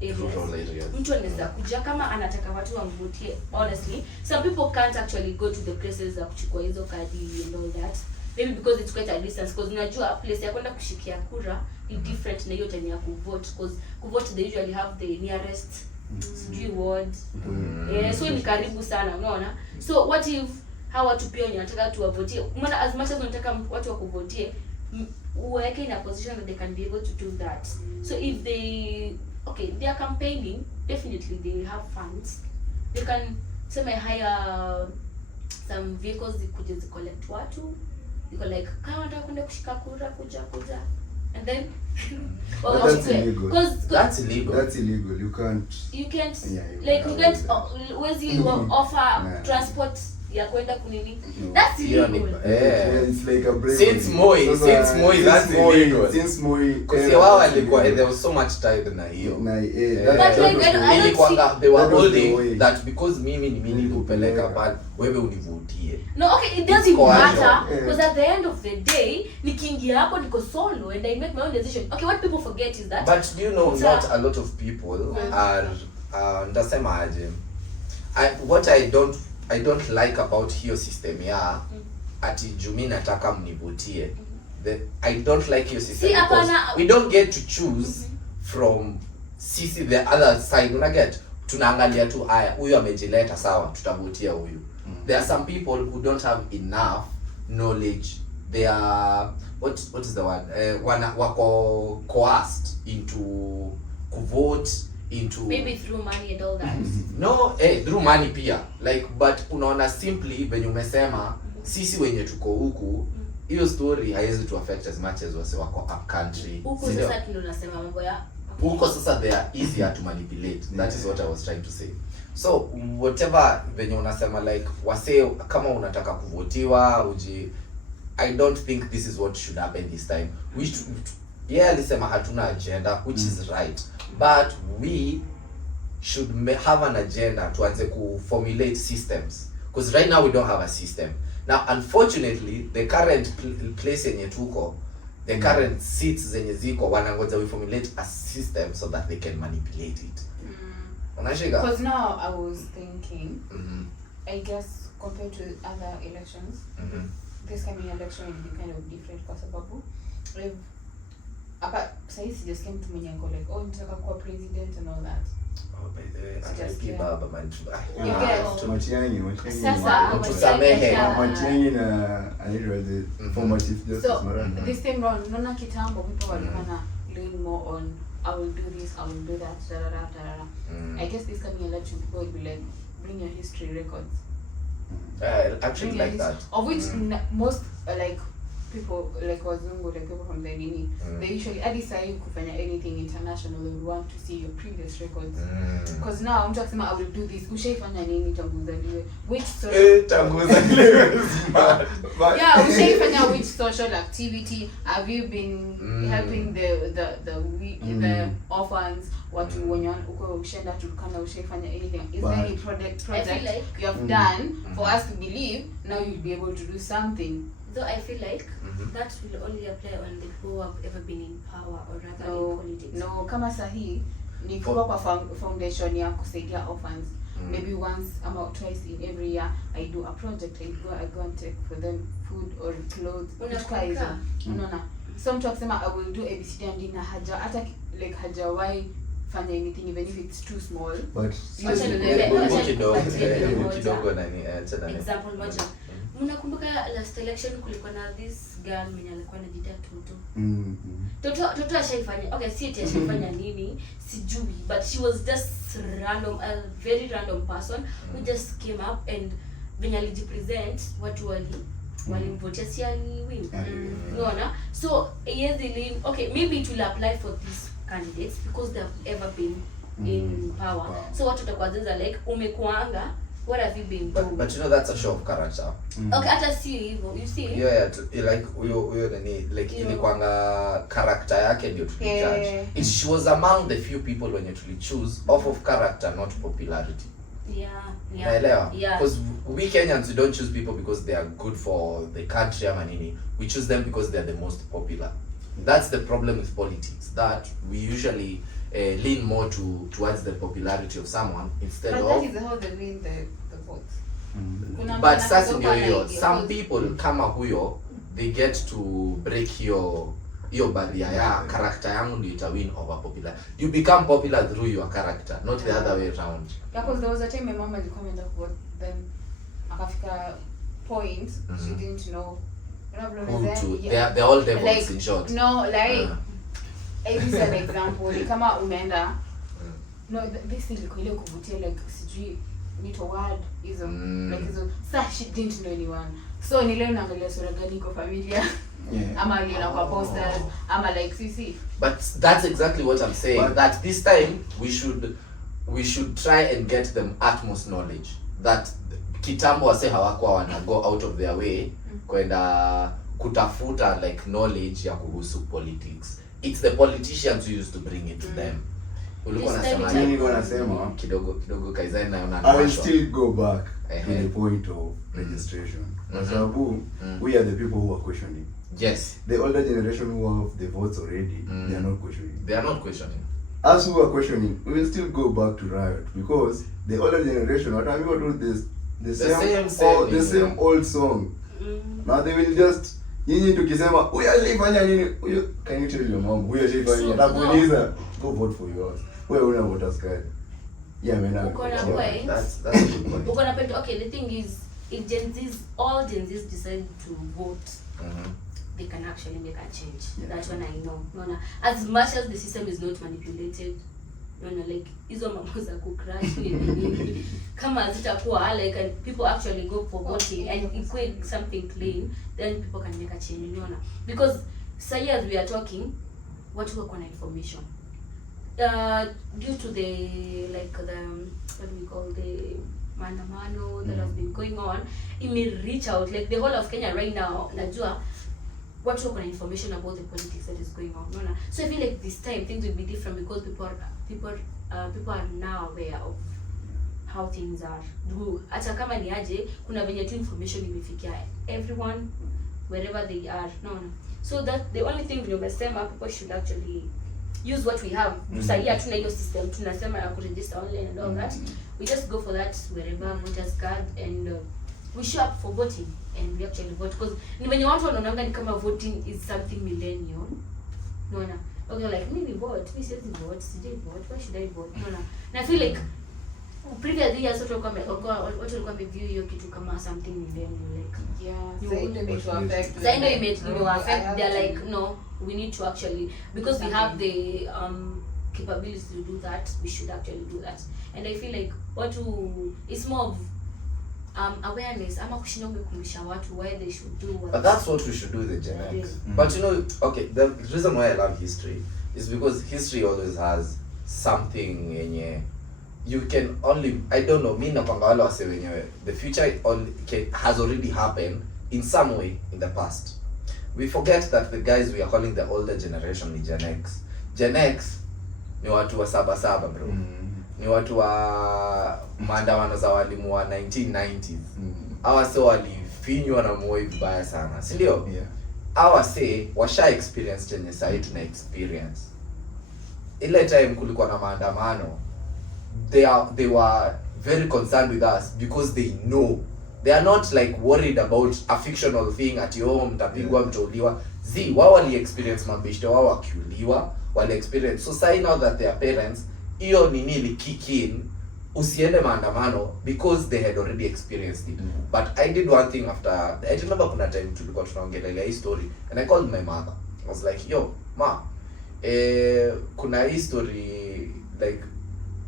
rural areas. Mtu anaweza kuja kama anataka watu wamvotie. Honestly, some people can't actually go to the places za kuchukua hizo kadi and all that. Maybe because it's quite a distance, because unajua place ya kwenda kushikia kura ni different na hiyo time ya kuvote, because kuvote they usually have the nearest ward. So ni karibu sana, unaona? So what if hawa watu pia wanataka tuwavotie? Maana as much as unataka watu wa kuvotie, uweke in a position that they can be able to do that. So if they are campaigning, definitely they have funds. They can hire some vehicles zikuje collect watu. Because like kama unataka kwenda kushika kura kuja and then that's illegal. That's illegal. That's illegal. You can't like you can't offer transport ya kwenda kunini. That's illegal. It's like a break. Since Moi that's illegal. Since Moi because wao walikuwa there was so much time na hiyo. But like I don't see they were holding that because mimi ni mimi kupeleka but wewe univutie. No, okay, it doesn't matter because at the end of the day nikiingia hapo niko solo and I make my own decision. Okay, what people forget is that but do you know not a lot of people are ndasema aje. What I don't like about hiyo system ya ati jumi nataka mnivutie. I don't like your system because we don't get to choose from sisi the other side. Una get tunaangalia tu haya huyu amejileta sawa tutavutia huyu. There are some people who don't have enough knowledge. They are what is the word? Wako coerced into kuvote into maybe through money and all that. No, through money pia. Like but unaona simply when umesema sisi wenye tuko huku hiyo story haiwezi to affect as much as wase wako up country. Huko sasa tunasema mambo ya huko sasa they are easier to manipulate. That is what I was trying to say. So whatever venye unasema like wase kama unataka kuvotiwa I don't think this is what should happen this time. We should alisema hatuna agenda, which is right, but we should have an agenda tuanze ku formulate systems, because right now we don't have a system. Now unfortunately the current place yenye tuko, the current seats zenye ziko wanangoja we formulate a system so that they can manipulate it. Because now I was thinking I guess compared to other elections, this coming election will be kind of different kwa sababu if saisi just came to mwenye go like, oh, nitaka kuwa president and all that. Oh, by the way, I baba man. Matiang'i na anaitwa former chief justice Marana. This time round, nona kitambo people walikuwa lean more on I will do this, I will do that, I guess this coming election people will be like, bring your history records. I actually like that. Of which most like people like wazungu, like people from the Nini, they usually decide kufanya anything international, they would want to see your previous records. Because now I'm talking about I will do this. Ushaifanya nini tangu uzaliwe? Which social tangu uzaliwe. Yeah, ushaifanya which social activity have you been helping the orphans? Watu wenye uko ushenda tukana ushaifanya anything? Is there any project like you have done for us to believe now you'll be able to do something? Though I feel like that will only apply on the people who have ever been in power or rather in politics. No, kama sahi ni kwa foundation ya kusaidia orphans. Maybe once or twice in every year I do a project. I go and take for them food or clothes. Kaizen. Unaona. So mtu akisema I will do ABCD and na haja hata like hajawai fanya anything even if it's too small. But kidogo nani example moja. Unakumbuka last election kulikuwa na this girl mwenye alikuwa anajiita Toto ashaifanya. Okay, si eti ashaifanya nini, sijui, but she was just random, a very random person who just came up and when alijipresent watu walimvotea si win. Unaona? So okay, maybe it will apply for these candidates because they have ever been in power. So watu watakuwa like umekuanga, what have you been doing? But you know that's a show of character. Okay, hata si hivyo, you see? Yeah, like huyo nani like ilikuanga character yake ndio tulijudge. She was among the few people when you truly choose off of character, not popularity. Yeah. Because we Kenyans, we don't choose people because they are good for the country ama nini. We choose them because they are the most popular. That's the problem with politics, that we usually lean more towards the popularity of someone instead of. But that is how they win the votes. But sasa ndio hiyo, some people kama huyo, they get to break hiyo barrier ya character yangu ndio ita win over popular. You become popular through your character, not the other way around. Yeah, because there was a time my mom alikuwa ameenda vote, then akafika point she didn't know. They're all devils like, in short. No, like this is an example. Kama umeenda no, this ilikuwa ile kuvutia like sijui nito word hizo like hizo she didn't know anyone. So nileo naangalia sura gani kwa familia ama aliona kwa posters ama like CC. But that's exactly what I'm saying. But that this time we should try and get them utmost knowledge that kitambo wase hawakuwa wana go out of their way kwenda kutafuta like knowledge ya kuhusu politics. It's the politicians who used to bring it to them. Ulikuwa nasema kidogo Kaizen na I will still go back to the point of registration. Sababu we are the people who are questioning. Yes. The older generation who have the votes already, they are not questioning. They are not questioning. Us who are questioning, we will still go back to riot because the older generation, what I'm going to do this, the same old song. Now they will just nyinyi tukisema huyu alifanya nini, huyu can you tell your mom huyu alifanya, atakuuliza go vote for yours, wewe una voters card. Yeah, man, that's a good point. Uko na point. Okay, the thing is, if all Gen Zs decide to vote, they can actually make a change. That's when I know. No, as much as the system is not manipulated, like hizo mambo za kucrash ni kama zitakuwa like and people actually go for voting and equate something clean, then people can make a change, because say as we are talking, watu wako na information due to the like the what do we call the maandamano that has been going on, it may reach out like the whole of Kenya right now. Najua watu wako na information about the politics that is going on, so I feel like this time things will be different because people are now aware of how things are. Hata kama ni aje, kuna venye tu information imefikia everyone wherever they are. So that the only thing nimesema, people should actually use what we have. Sasa hatuna hiyo system tunasema ya kuregister online and all that. We just go for that wherever voters card and we show up for voting and we actually vote, because ni wenye watu wanaonanga ni kama voting is something millennial. Unaona? Okay, like mimi vote, mimi siwezi vote, sijai vote, why should I vote? Unaona? Na I feel like previous years watu walikuwa wameview hiyo kitu kama something millennial, like Saying they may to affect. They're like, no, we need to actually, because we have the capabilities to do that, we should actually do that. And I feel like it's more of awareness, ama kushinda kukumbusha watu why they should do what. But that's what we should do, the Gen X. But you know, okay, the reason why I love history is because history always has something yenye you can only, I don't know, mimi napanga wale wase wenyewe, the future has already happened in some way in the past. We forget that the guys we are calling the older generation ni Gen X. Gen X ni watu wa saba bro. Ni watu wa maandamano za walimu wa 1990s. Hawa sio walifinywa na Moi vibaya sana, si ndio? Hawa say washa experience chenye sasa tuna experience. Ile time kulikuwa na maandamano, they were very concerned with us because they know. They are not like worried about a fictional thing at home, mtapigwa, mtauliwa. Wao wali experience mabishto wao wakiuliwa, wali experience. So say now that their parents, hiyo nini li kick in, usiende maandamano because they had already experienced it. But I did one thing after, I remember kuna time tulikuwa tunaongelea hii story and I called my mother. I was like, yo, ma, kuna hii story, like,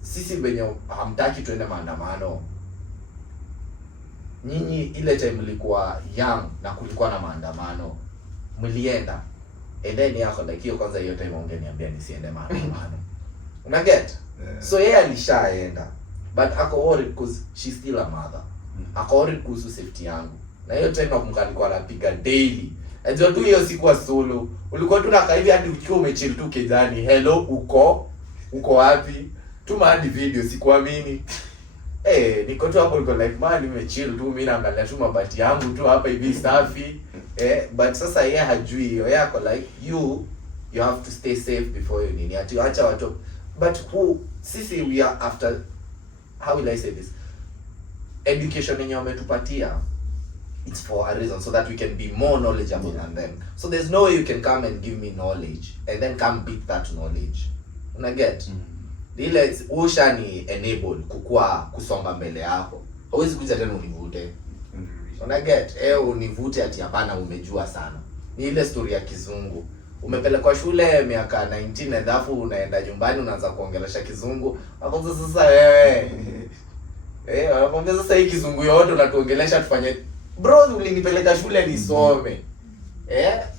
sisi wenye hamtaki tuende maandamano. Nyinyi ile time mlikuwa young na kulikuwa na maandamano, mlienda. And then yako like hiyo kwanza hiyo time ungeniambia nisiende maandamano. Una get? So yeye alishaenda. But ako worried because she's still a mother. Ako worried kuhusu safety yangu. Na hiyo time nakumbuka alikuwa anapiga daily. Najua tu hiyo sikuwa solo. Ulikuwa tu nakaa hivi hadi ukiwa umechill tu kejani. Hello, uko wapi? Tuma hadi video, sikuamini. Niko tu hapo niko like man nimechill tu, mimi naangalia tu mabati yangu tu hapa hivi safi. But sasa yeye hajui hiyo. Yeye ako like you have to stay safe before you nini. Ati acha watu. But sisi we are after, how will I say this? Education yenye wametupatia, it's for a reason, so that we can be more knowledgeable than them. So there's no way you can come and give me knowledge and then come beat that knowledge. Una get? Ile ushani enable kusonga mbele yako. Hauwezi kuja tena univute. Una get? Univute ati hapana umejua sana. Ni ile story ya kizungu. Umepelekwa shule miaka 19 and alafu unaenda nyumbani unaanza kuongelesha kizungu. Hapo sasa wewe. Wanakwambia sasa hii kizungu yote unatuongelesha tufanye. Bro, ulinipeleka shule nisome.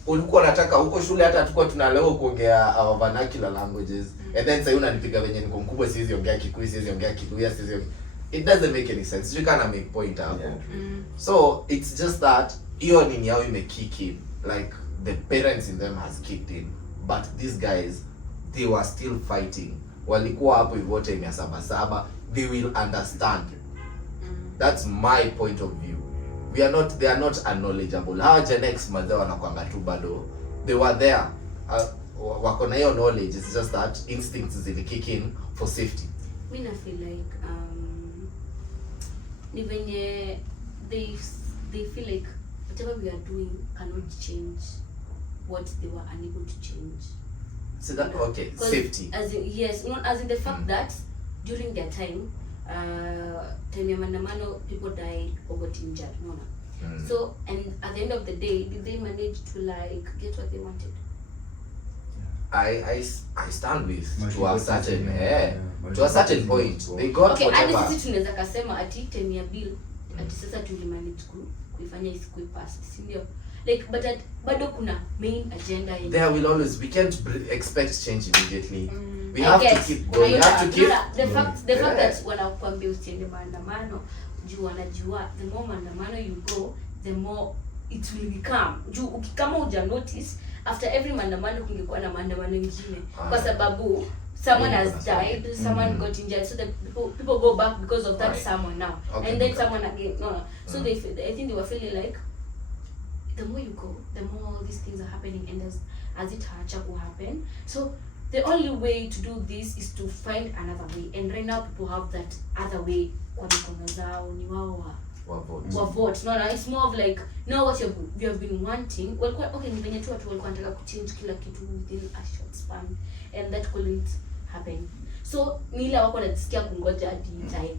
Ulikuwa unataka huko shule hata tukua tunaleo kuongea our vernacular languages. And then sasa unanipiga venye niko mkubwa siwezi ongea Kikuyu, siwezi ongea Kiluya, it doesn't make any sense. You can't make point hapo. So it's just that hiyo nini yao kick in, like the parents in them has kicked in, but these guys they were still fighting. Walikuwa hapo hivyo time ya 77, they will understand. That's my point of view. They are not unknowledgeable. How Gen X madha wanakuanga tu bado they were there. Wako na hiyo knowledge, it's just that instincts zili kick in for safety. Mimi na feel like ni venye they feel like whatever we are doing cannot change what they were unable to change. So that okay, safety. As in the fact that during their time time ya maandamano people died or got injured, so and at the end of the day did they manage to like get what they wanted? I stand with to a certain point. They got okay, whatever. And sisi tunaweza kusema ati time ya bill ati sasa tulimanage kuifanya isikue pass, si ndio? Like but bado kuna main agenda in there will always, we can't expect change immediately. We have to keep going. We have to keep the fact that wanakuambia usiende maandamano juu wanajua the more maandamano you go the more it will become. Juu ukikama uja notice after every maandamano kungekuwa na maandamano mengine kwa sababu someone has died, someone got injured, so the people go back because of that someone now, and then someone again. So I think they were feeling like the more you go, the more all these things are happening, and as it will happen. So the only way to do this is to find another way, and right now people have that other way kwa mikono zao, ni wao vote. No, it's more of like now what you have been wanting. Well, okay, ni venye tu watu walikuwa wanataka kuchange kila kitu within a short span, and that couldn't happen. So ni ile wako wanasikia kungoja hadi time.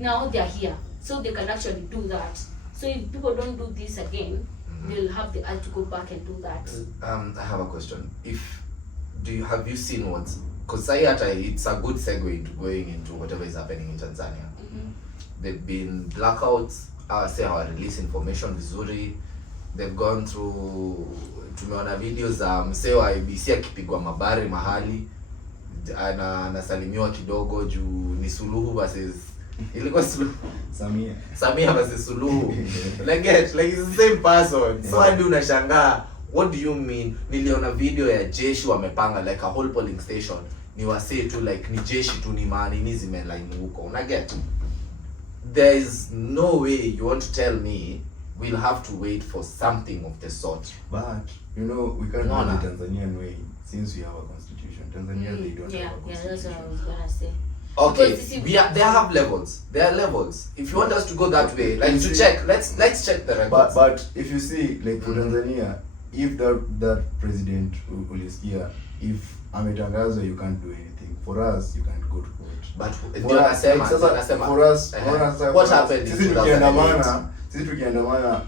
Now they are here, so they can actually do that. So if people don't do this again, they'll have the urge to go back and do that. I have a question. Have you seen what's, because it's a good segue into going into whatever is happening in Tanzania. They've been blackouts, say our release information vizuri. They've gone through, tumeona videos za msee wa IBC akipigwa mabari mahali anasalimiwa kidogo juu ni Suluhu versus ilikuwa Samia versus Suluhu. like it's the same person. So hadi unashangaa, what do you mean? Niliona video ya jeshi wamepanga like a whole polling station, ni wasee tu like ni jeshi tu, ni maani zimeline huko, una get? There is no way you want to tell me we'll have to wait for something of the sort. But we can't do the Tanzanian way since we have a constitution. Tanzania they don't have a constitution. Yeah, that's what I was gonna say. Okay, they have levels. There are levels. If you want us to go that way, like to check, let's check the records. But if you see, like for Tanzania, if that president ulisikia, if ametangazwa, you can't do anything. For us, you can't go to court. But for us, what happened in 2008? Sisi tukiandamana,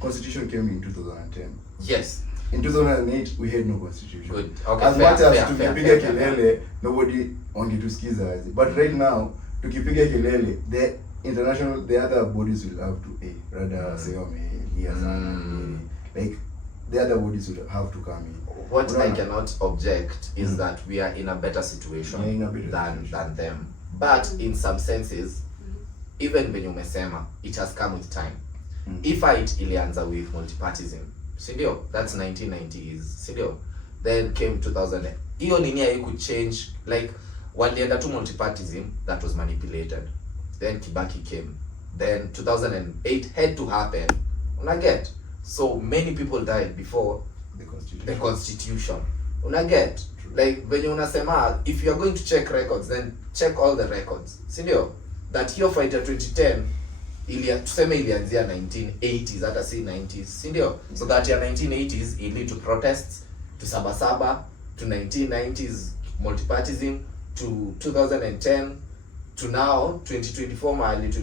constitution came in 2010. Yes. In 2008 we had no constitution. Good. Okay. As much as tukipiga kelele, nobody wangetusikiza. But right now, tukipiga kelele, the other bodies will have to rather say like the other bodies will have to come in. What I cannot object is that we are in a better situation than them. But in some senses, even when you umesema, it has come with time. If it ilianza with multipartism, sindio? That's 1990s, sindio? Then came 2000. Hiyo nini haiku change, like walienda to multipartism, that was manipulated. Then Kibaki came. Then 2008 had to happen. Una get? So many people died before the constitution. Una get? Like when you unasema, if you are going to check records, then check all the records. Sindio? That hiyo fight ya 2010 tuseme ilianzia 1980s, hata si 90s, sindio? So that ya 1980s ili to protests, to Sabasaba, to 1990s multipartism, to 2010, to now 2024 mahali to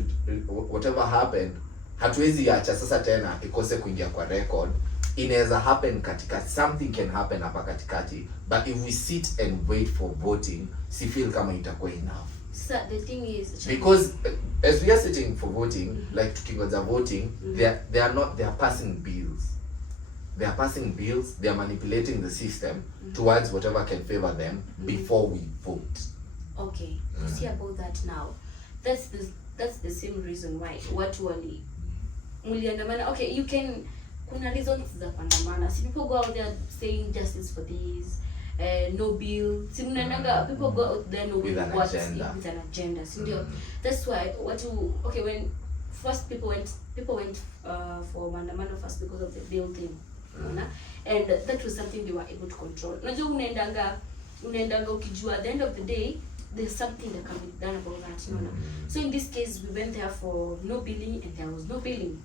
whatever happened. Hatuwezi acha sasa tena ikose kuingia kwa record. Inaweza happen katikati, something can happen hapa katikati, but if we sit and wait for voting, si feel kama itakuwa enough. So the thing is, because as we are sitting for voting, like tukingoja voting, they are passing bills. They are passing bills, they are manipulating the system towards whatever can favor them before we vote. Okay, you see about that now. That's the same reason why watu muliandamana. Okay, you can, kuna reasons za kuandamana. See, people go out there saying justice for this, no bill. See, people go out there knowing with an agenda. See, that's why when first people went for maandamano first because of the bill thing. And that was something they were able to control. Unajua unaendanga ukijua at the end of the day there's something that can be done about that, So in this case we went there for no billing and there was no billing,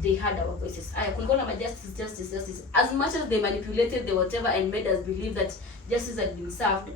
They heard our voices. Kulikuwa na justice. As much as they manipulated the whatever and made us believe that justice had been served,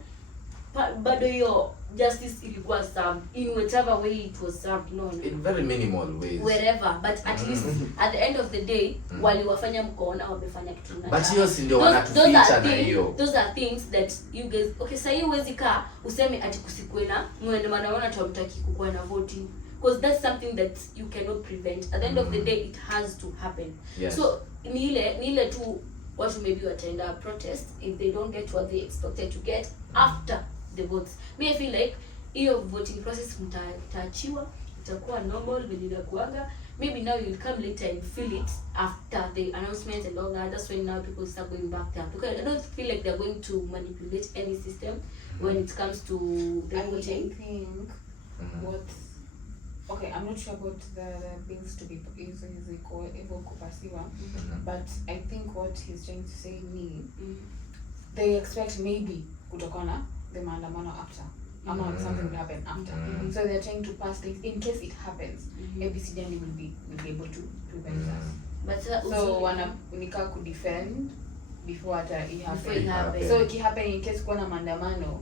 bado hiyo justice ilikuwa served in whatever way it was served, in very minimal ways, wherever, but at least at the end of the day waliwafanya mkoona wamefanya kitu na. But hiyo si ndio wanatuficha na hiyo. Those are things that you guys, okay, sasa hiyo huwezi kaa useme ati kusikwe na mwende manaona tuamtaki kukua na voting, because that's something that you cannot prevent. At the end of the day it has to happen. Yes. So ni ile tu watu maybe wataenda protest if they don't get what they expected to get after the votes. Me I feel like hiyo voting process mtaachiwa, itakuwa normal vile inakuanga. Maybe now you'll come later and feel it after the announcement and all that. That's when now people start going back there, because I don't feel like they're going to manipulate any system when it comes to the voting. I think okay, I'm not sure about the bills to be easily kupasiwa, but I think what he's trying to say me, they expect maybe kutokana the maandamano after. something will happen after. So they're trying to pass things in case it happens. ABCD will be able to prevent us. But so wananika could defend before it happens. So it happen in case kuna maandamano,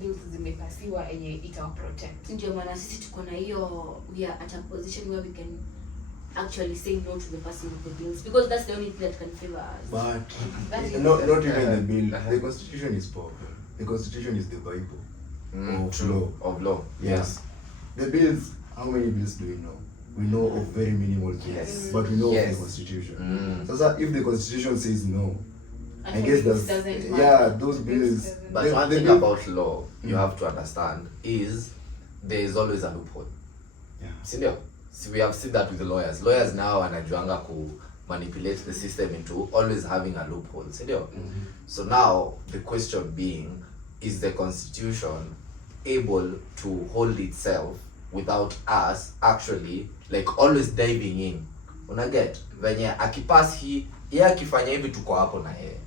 bills zimepasiwa enye ita protect. Ndio maana sisi tuko na hiyo, we are at a position where we can actually say no to the passing of the bills, because that's the only thing that can favor us. But not even the bill. The constitution is powerful. The constitution is the Bible of law. Yes. The bills, how many bills do we know? We know of very minimal things, but we know of the constitution. So if the constitution says no, I guess that's those bills. But one thing about law you have to understand is there is always a loophole. Sindio? So we have seen that with the lawyers. Lawyers now wanajuanga ku manipulate the system into always having a loophole. Sindio? So now the question being, is the constitution able to hold itself without us actually like always diving in? Unaget? Venye akipass hii, yeye akifanya hivi tuko hapo na yeye.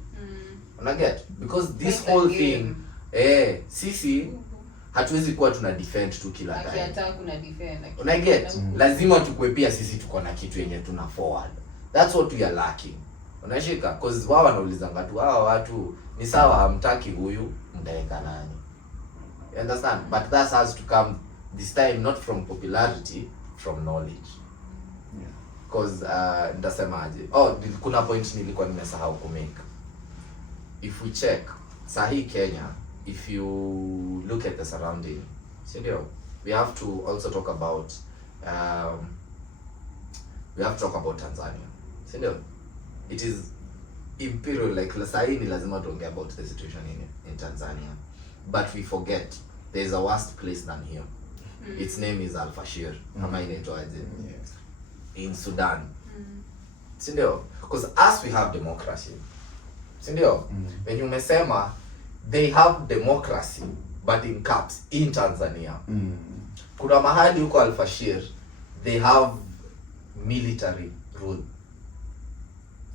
Unaget? Because this whole thing sisi hatuwezi kuwa tuna defend tu kila time. Akiata kuna defend. Unaget? Lazima tukue pia sisi tuko na kitu yenye tuna forward. That's what we are lacking. Unashika? Because wao wanaulizanga tu hawa watu ni sawa hamtaki huyu mtaeka nani. You understand? But that has to come this time not from popularity, from knowledge. Because ndasemaje? Kuna point nilikuwa nimesahau ku make. If we check sahi Kenya, if you look at the surrounding, we have to also talk about Tanzania. It is imperial, like sahi ni lazima tuongea about the situation in Tanzania, but we forget there is a worse place than here. Its name is Al-Fashir. In Sudan. Because as we have democracy, when you mesema they have democracy but in caps in Tanzania. Kuna mahali huko Al-Fashir they have military rule.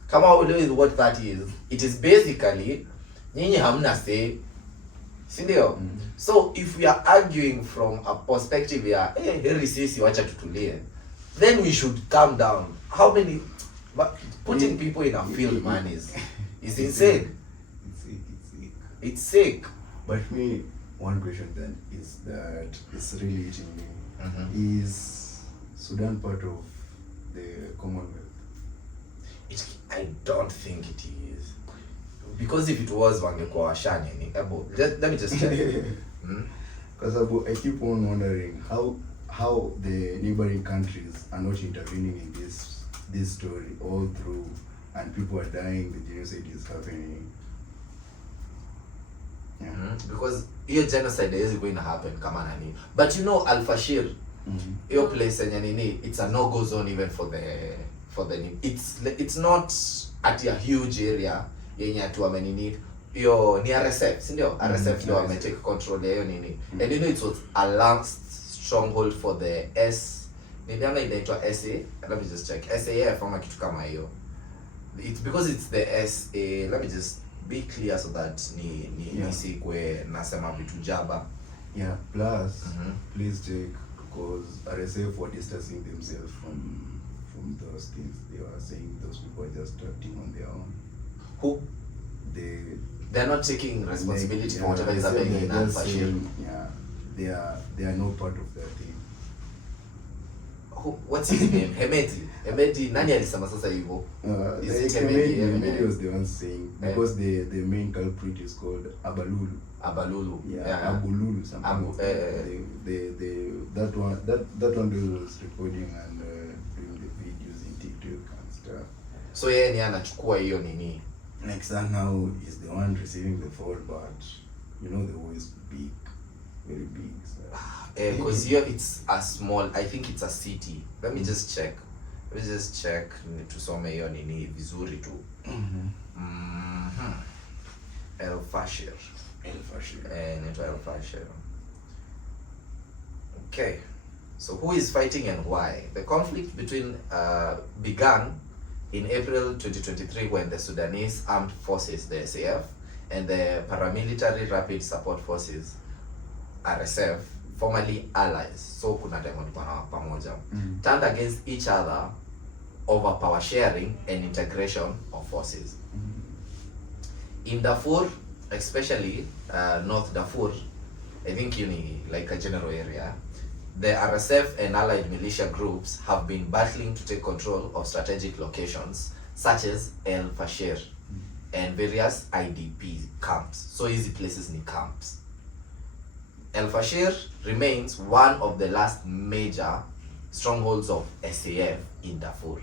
Kama uelewi what that is, it is basically nyinyi hamna say. So if we are arguing from a perspective ya heri sisi wacha tutulie, then we should calm down. How many putting people in a field, man, is insane. It's sick. But me, one question then is that it's really eating me. Is Sudan part of the Commonwealth? I don't think it is. Because if it was, wangekuwa washani ni. Let me just check. Because I keep on wondering how the neighboring countries are not intervening in this story all through, and people are dying, the genocide is happening. Because hiyo genocide is going to happen kama nani. But you know Al-Fashir, your place and nini, it's a no-go zone even for the it's not at a huge area yenye atu wamenini hiyo ni RSF, si ndio? RSF ndio wame take control ya hiyo nini. And you know it was a last stronghold for the nilianga inaitwa SA. Let me just check. SAF ama kitu kama hiyo. It's because it's the SA. Let me just be clear so that ni sikwe nasema vitu jaba. Yeah, plus please check, because RSF were distancing themselves from those things. They were saying those people are just acting on their own. Who? They're not taking responsibility for whatever is happening in Al-Fashir. They are no part of that thing. What's his name? Hemedi, nani alisema sasa hivyo? Hemedi was the one saying, because the main culprit is called Abalulu. Yeah. Abululu something. That one was recording and doing the videos in TikTok and stuff. So yeye ni anachukua hiyo nini? Next time now is the one receiving the fall, but you know the war is big, very big. Because here it's a small, I think it's a city. Let me just check. Tusome hiyo nini vizuri tu. El-Fashir. El-Fashir. Okay. So who is fighting and why? The conflict began in April 2023 when the Sudanese Armed Forces, the SAF, and the paramilitary Rapid Support Forces RSF, formerly allies, so kuna time walikuwa na pamoja, turned against each other over power sharing and integration of forces. In Darfur, especially North Darfur, I think like a general area, the RSF and allied militia groups have been battling to take control of strategic locations such as El Fasher and various IDP camps. So easy places in camps. El Fasher remains one of the last major strongholds of SAF in Darfur.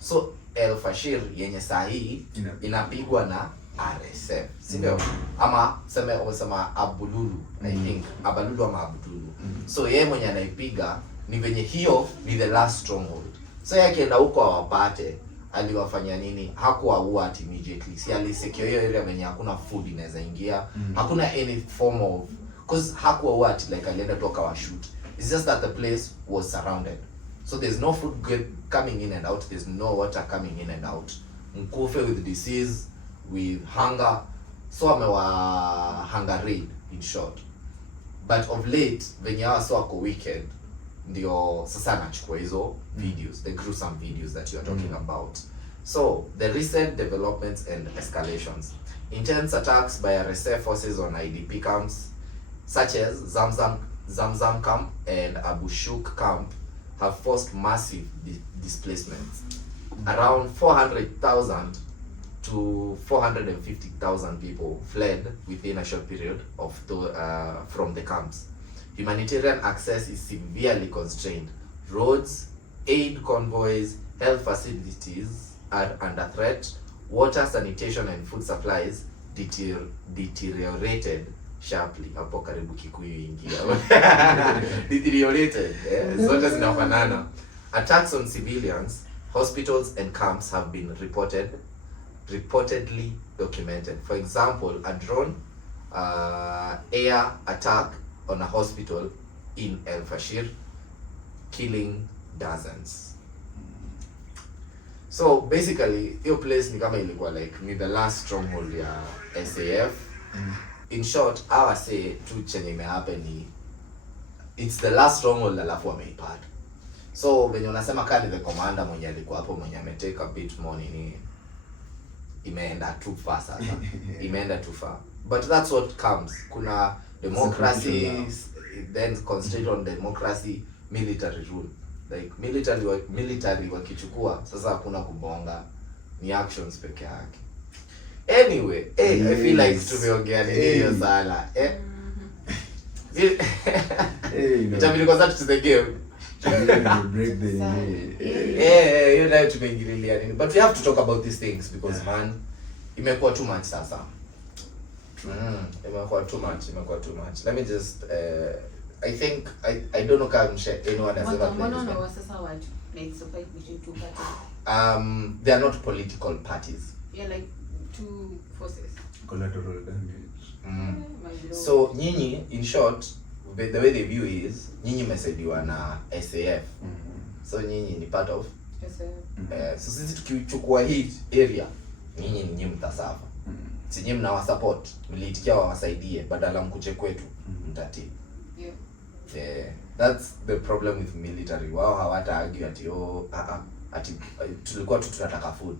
So El Fasher yenye sahi inapigwa na RSF. Sindio? Ama sema Abululu, I think. Abalulu ama Abululu. So yeye mwenye anaipiga ni venye hiyo ni the last stronghold. So yeye akienda huko awapate, aliwafanya nini? Hakuwaua at immediately. Si alisecure hiyo area venye hakuna food inaweza ingia. Hakuna any form of, cause hakuwaua at like alienda tu akawashoot. It's just that the place was surrounded. So there's no food coming in and out. There's no water coming in and out. Mkufe with disease, with hunger. So amewa hunger raid in short. But of late venye hawa so wako wicked, ndio sasa anachukua hizo videos, the gruesome videos that you are talking about. So the recent developments and escalations, intense attacks by RSF forces on IDP camps such as Zamzam camp and Abu Shuk camp have forced massive displacements. Around 400,000 to 450,000 people fled within a short period of from the camps. Humanitarian access is severely constrained. Roads, aid convoys, health facilities are under threat. Water, sanitation and food supplies deteriorated sharply. Hapo karibu Kikuyu ingia. Deteriorated. Zote zinafanana. Attacks on civilians, hospitals and camps have been reportedly documented. For example, a drone air attack on a hospital in El Fasher, killing dozens. So basically, your place ni kama ilikuwa like ni the last stronghold ya SAF. In short, I would say tu chenye imehappen ni it's the last stronghold alafu wameipata. So when unasema kani the commander mwenye alikuwa hapo mwenye ametake a bit more nini, imeenda too far sasa. Imeenda too far. But that's what comes. Kuna democracy, then concentrate on democracy, military rule. Like military wakichukua sasa hakuna kubonga, ni actions peke yake. Anyway, I feel like tumeongea nini sana. Itabidi kwa sababu to the game. Break the You know tumeingililia nini. But we have to talk about these things because man, imekuwa too much sasa. Imekuwa too much. Let me just I think I don't know kama anyone has ever played this game. Sasa watu like so fight between two parties. They are not political parties. Yeah, like two forces. Collateral damage. So nyinyi in short the way they view is nyinyi mesaidiwa na SAF. So nyinyi ni part of SAF. So sisi tukichukua hii area nyinyi ni nyinyi mtasafa. Si nyinyi mnawasupport, mliitikia wawasaidie badala mkuje kwetu mtatii. Yeah. That's the problem with military. Wao hawata argue ati tulikuwa tu tunataka food.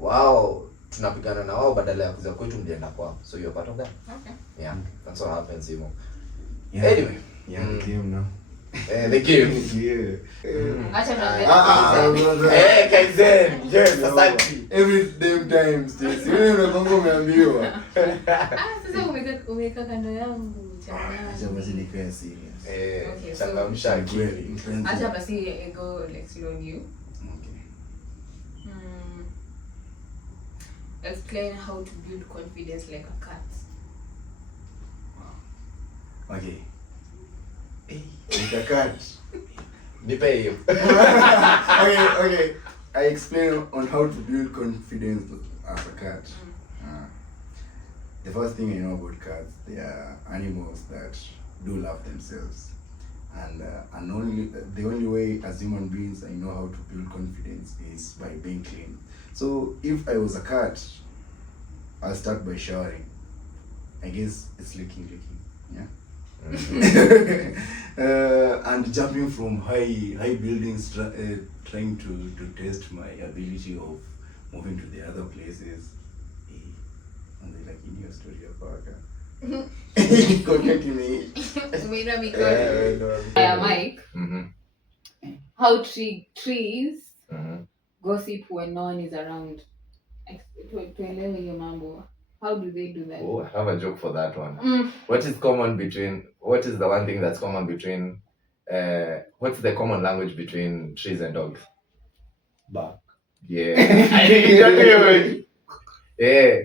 Wao tunapigana na wao badala ya kuja kwetu mlienda kwao. So you're part of that. Okay. Yeah. That's what happens, you know. Yeah. Anyway, the game now. The game. Acha na Kaizen. Yes, asante. Every damn time still. Wewe unakongo umeambiwa. Sasa umeka kando yangu Acha basi ni kwa serious. Okay, so changamsha akili. acha basi go let's learn you. Okay. Explain how to build confidence like a cat. Okay. Like a cat. Nipe hiyo. Okay. I explain on how to build confidence as a cat. The first thing I know about cats, they are animals that do love themselves, and the only way as human beings I know how to build confidence is by being clean. So if I was a cat, I'll start by showering. I guess it's licking, yeah. And jumping from high buildings, trying to test my ability of moving to the other places. And they like in your story about Mike, how trees gossip when no one is around. Tuelewe hiyo mambo. How do they do that? Oh, I have a joke for that one. What is the one thing that's common between what's the common language between trees and dogs? Bark. Yeah. Yeah.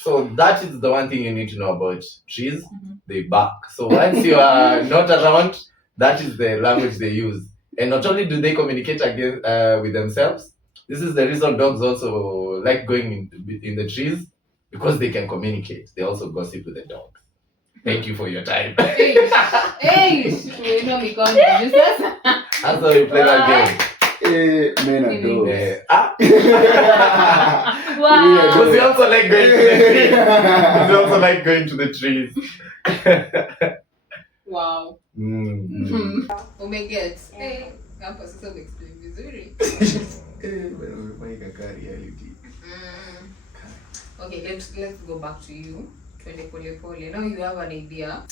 So that is the one thing you need to know about trees. They bark. So once you are not around, that is the language they use. And not only do they communicate with themselves, this is the reason dogs also like going in the trees, because they can communicate. They also gossip with the dog. Thank you for your time. Hey, we know because that's how you play that game. Men and dogs. Wow. Because they also like going to the trees. Wow. Umeget. Hapa sasa explain vizuri. Reality. Okay, let's go back to you. Now you have an idea.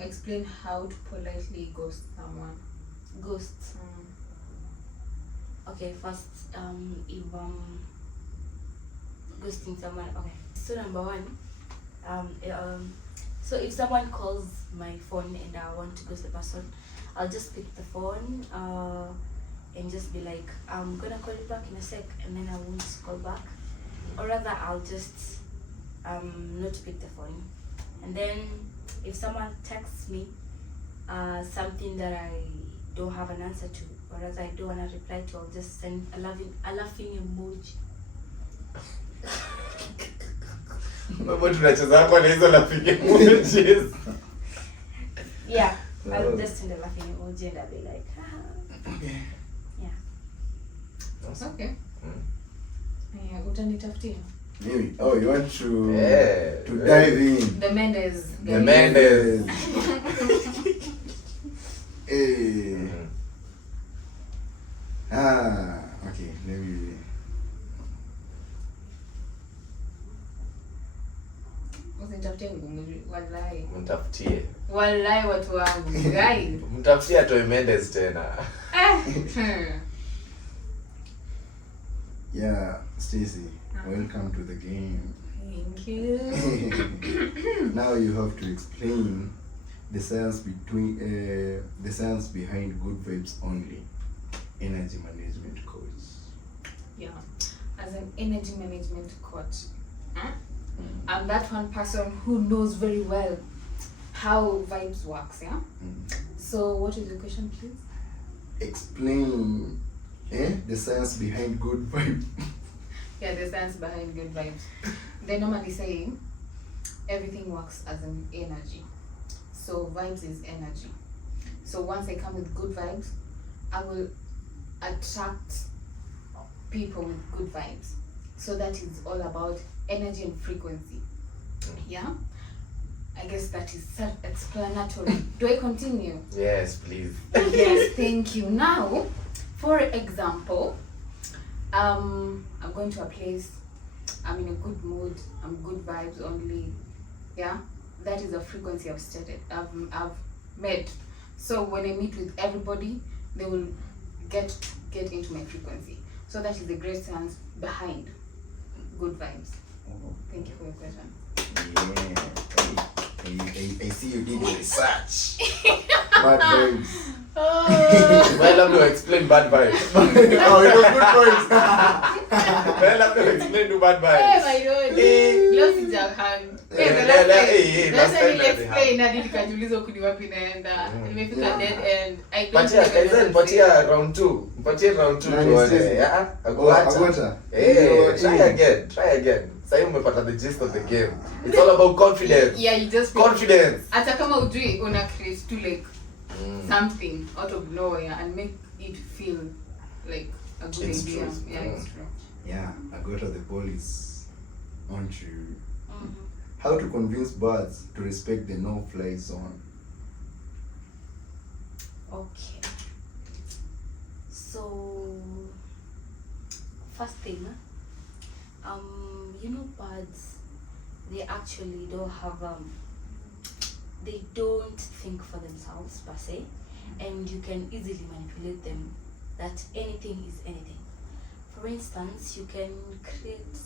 Explain how to politely ghost someone. Ghosts. Okay, first, if ghosting someone. Okay, so number one, so if someone calls my phone and I want to ghost the person, I'll just pick the phone and just be like, I'm gonna call you back in a sec, and then I won't call back, or rather I'll just not pick the phone. And then if someone texts me something that I don't have an answer to, or rather I don't want to reply to, I'll just send a laughing emoji. Yeah, I'll just send a laughing emoji and I'll be like, okay. Yeah. Okay. Utanitafutia. Maybe. Oh, you want to dive in? The Mendes. Hey. Okay, maybe. Usinitafutie ngumuri, wallahi. Mtafutie. Wallahi watu wangu. Guys. Mtafutie atoe Mendes tena. Yeah, Stacy, welcome to the game. Thank you. Now you have to explain the science behind good vibes only. Energy management coach. Yeah, as an energy management coach, I'm that one person who knows very well how vibes works. Yeah. So, what is the question, please? Explain the science behind good vibes. Yeah, the science behind good vibes. They normally say everything works as an energy. So vibes is energy. So once I come with good vibes, I will attract people with good vibes. So that is all about energy and frequency. Yeah? I guess that is self-explanatory. Do I continue? Yes, please. Yes, thank you. Now, for example, I'm going to a place, I'm in a good mood, I'm good vibes only. Yeah? That is a frequency I've made. So when I meet with everybody, they will get into my frequency. So that is the great science behind good vibes. Thank you for your question. Yeah. I see you did research. Bad vibes. Well, I'm going to explain bad vibes. Oh, it was good vibes. Well, I'm going to explain to bad vibes. Hey, my God. Love is your hand. Last time explain hadi nikajiuliza huku ni wapi naenda. Nimefika dead end. I don't Patia Kaizen, patia round 2. Patia round 2 tuone. Agwata. Try again. Sasa umepata the gist of the game. It's all about confidence. Yeah, you just confidence. Hata kama ujui una create to like something out of nowhere and make it feel like a good It's idea. true. Yeah, it's true. Yeah, Agwata, the ball is on you. How to convince birds to respect the no-fly zone. Okay. So, first thing, birds, they actually don't have they don't think for themselves per se, and you can easily manipulate them. That anything is anything. For instance, you can create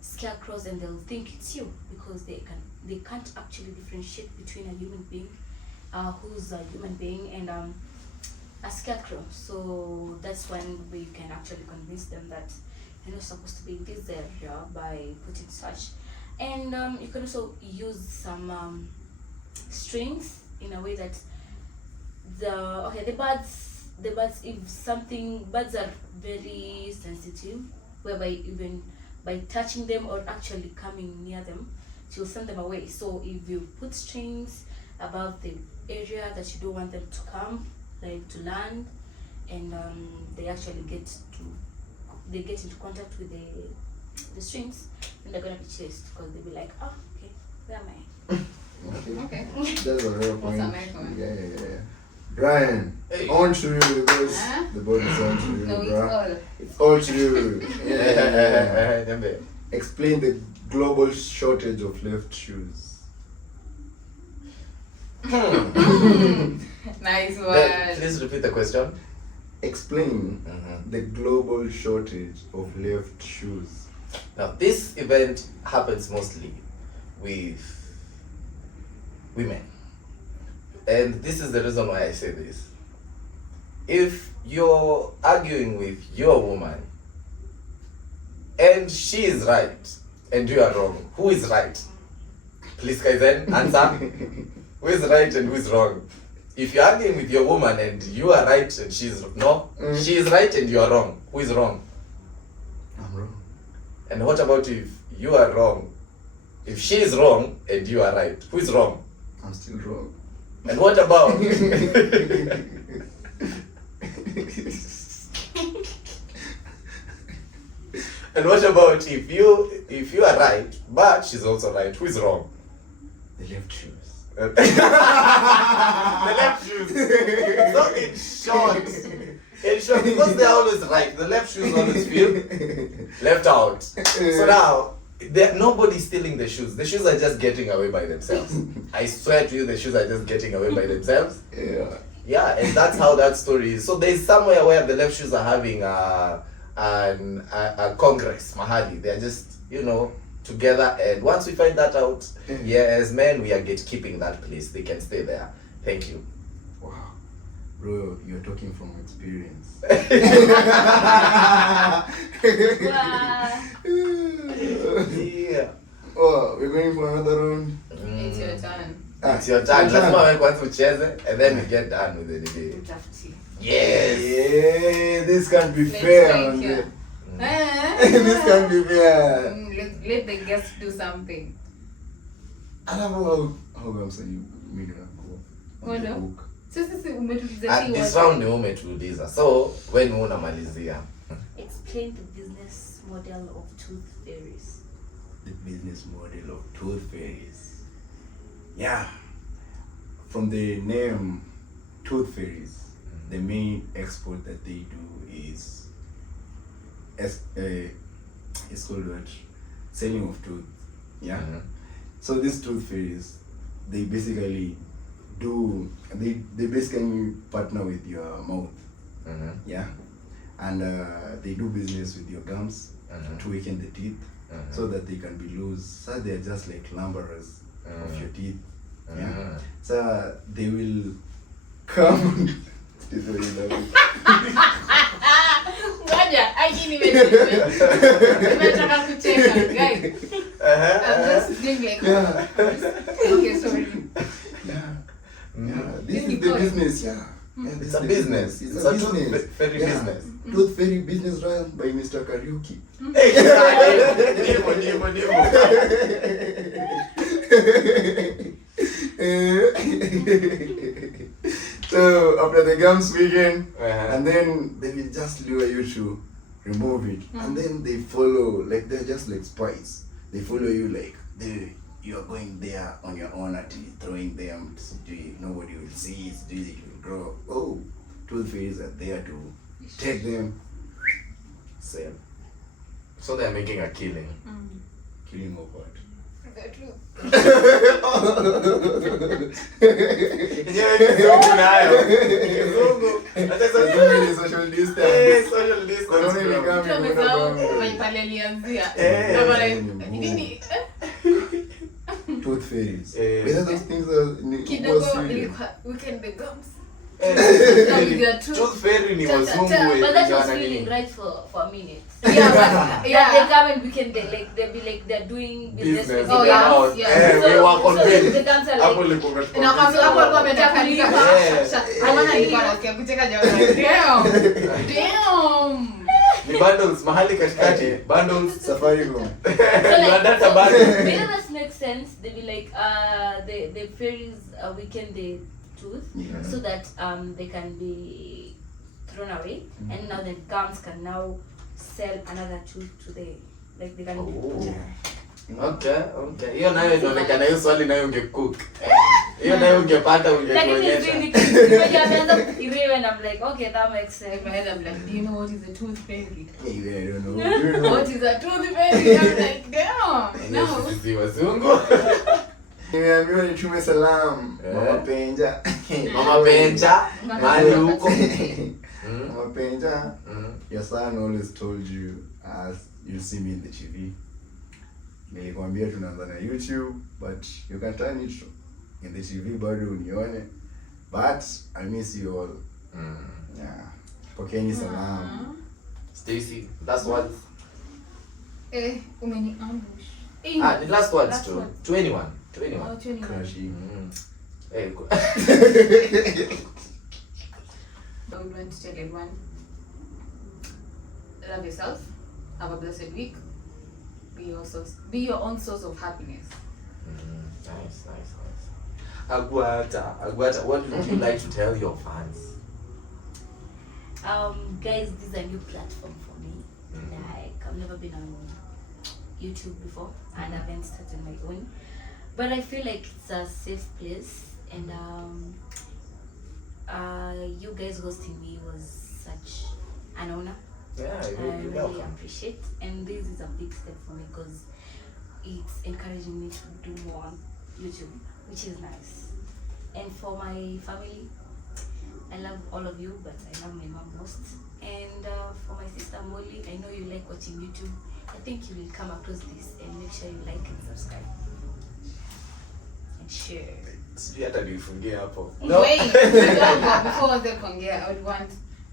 scarecrows and they'll think it's you because they can't actually differentiate between a human being who's a human being and a scarecrow. So that's when we can actually convince them that you're not supposed to be in this area by putting such. And you can also use some strings in a way that the birds, birds are very sensitive, whereby even by touching them or actually coming near them, she'll send them away. So if you put strings above the area that you don't want them to come, like to land, and they actually get into contact with the strings, and they're gonna be chased because they'll be like, oh, okay, where am I? Okay. That's a real point. Yeah. Brian, hey. On to you because the board is on to you, No, bro. It's all to you. Yeah. Explain the global shortage of left shoes. Nice one. Please repeat the question. Explain the global shortage of left shoes. Now, this event happens mostly with women. And this is the reason why I say this. If you're arguing with your woman and she is right and you are wrong, who is right? Please, Kaizen, answer. Who is right and who is wrong? If you're arguing with your woman and you are right and she is she is right and you are wrong, who is wrong? I'm wrong. And what about if you are wrong? If she is wrong and you are right, who is wrong? I'm still wrong. And what about and what about if you are right but she's also right, who is wrong? The left shoes. The left shoes. So in short, because they're always right, the left shoes always feel left out. So now nobody's stealing the shoes. The shoes are just getting away by themselves. I swear to you, the shoes are just getting away by themselves. Yeah, and that's how that story is. So there's somewhere where the left shoes are having a congress, mahali. They're just, together. And once we find that out, as men, we are gatekeeping that place. They can stay there. Thank you. Wow. Bro, you're talking from experience. Yeah. Oh, we're going for another round. It's your turn. It's your turn. Let's go once we chase, and then we get done with the debate. Yes. Yeah, this can't be fair. This can't be fair. Let the guests do something. I don't know how I'm saying you on the hook. At this round ni umetuuliza. So when unamalizia? Explain the business model of tooth fairies. The business model of tooth fairies. Yeah. From the name tooth fairies, the main export that they do is it's called what? Selling of tooth. Yeah. So these tooth fairies, they basically partner with your mouth. Yeah. And they do business with your gums to weaken the teeth so that they can be loose. So they're just like lumberers of your teeth. Yeah. So they will come. Ngoja, nimetaka kucheka, guys. I'm just doing like okay, sorry. This is the business, It's a business. It's a tooth fairy business. Tooth fairy business run by Mr. KARIUKI. So after the gums weekend, and then they will just lure you to remove it, and then they follow, like they're just like spies. They follow you like you're going there on your own at throwing them, nobody will see it, it will grow. Oh, tooth fairies are there to take them, sell. So they're making a killing. Killing of what? The truth. Social distance. Social Corona distance. ilikam, Mtu amesahau pale alianzia. tooth fairies. Eh. Whether those things are Kidogo serious. ilikuwa weekend the gums. Tooth fairy ni wazungu But that was wana feeling nini? right for a minute. Yeah, but Yeah, they come and weekend they'll be like they're doing business Business. with Oh, the yeah. gums. Yeah. We work on So them. the gums are Hapo like, lipo katika na kama hapo alikuwa ametaka Yeah. Maana nilikuwa nasikia kucheka jamaa. Damn. ni bundles mahali katikati. Bundles. Safaricom. Your data bundle. maybe that makes sense. They'll be like, the fairies weekend the tooth, Yeah. so that they can be thrown away, and now the gums can now sell another tooth to the they can. Oh. Okay. Hiyo nayo inaonekana hiyo swali nayo ungecook. Hiyo nayo ungepata Like it is ungetuonyesha. really cute. When you have to erase, and I'm like, okay, that makes sense. In my head, I'm like, do you know what is a tooth fairy? Maybe I don't know. Do you know? What is a tooth fairy? I'm like, damn. No. Sisi wazungu. Nimeambiwa nitume salamu. Mama Penja. Mama Benja, mahali huko. Mama Penja. Your son always told you as you see me in the TV. Nilikwambia tunaanza na YouTube, but you can turn it in the TV bado unione. But I miss you all. Yeah. Pokeeni salamu. Stacy, last words. Umeni ambush. The last words Last to one. 21. Oh, 21. Crushing. Hey, I would want to tell everyone, love yourself, have a blessed week, be your own source of happiness. Nice. Agwata, what would you like to tell your fans? Guys, this is a new platform for me. Like, I've never been on YouTube before, and I haven't started my own. But I feel like it's a safe place, and you guys hosting me was such an honor. Yeah, I you're really welcome. appreciate, and this is a big step for me because it's encouraging me to do more on YouTube, which is nice. And for my family, I love all of you, but I love my mom most. And for my sister Molly, I know you like watching YouTube. I think you will come across this, and make sure you like and subscribe and share. Sijui hata nifungie hapo. Wait, before the kuongea, I would want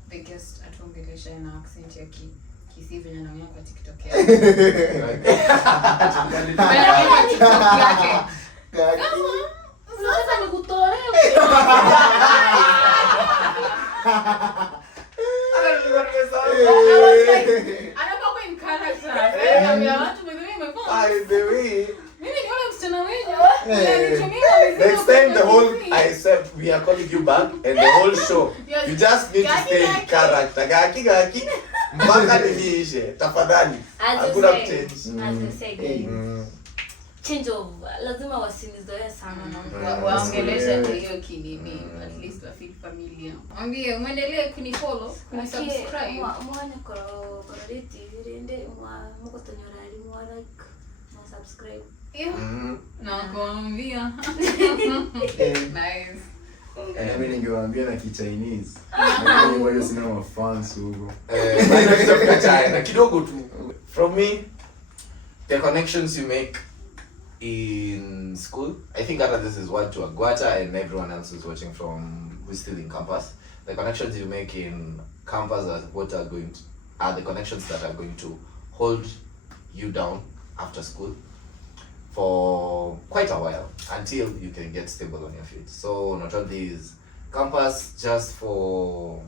the guest atuongeleshe na accent ya Kisii venye anaongea kwa TikTok yake. Sasa nikutolewe. Anakuwa in character. Anaambia watu mimi By the way, mimi ni yule msichana wenyu. next time the whole I said we are calling you back and the whole show you just need to stay in character. Gaki mpaka niishe tafadhali. Hakuna change. As they say, guys. Change of lazima wasinizoea sana na waongelesha hiyo kinini, at least wa feel familiar. Mwambie muendelee kunifollow, kunisubscribe. Mwana kororeti virende mko tonyorali mwa like na subscribe. Na kuambia. Nice. Mimi ningewaambia na Ki-Chinese. Mimi bado sina mafans huko. Na kidogo tu. From me, the connections you make in school, I think that this is what to Agwata and everyone else who's watching who's still in campus. The connections you make in campus are the connections that are going to hold you down after school for quite a while until you can get stable on your feet. So not only is campus just for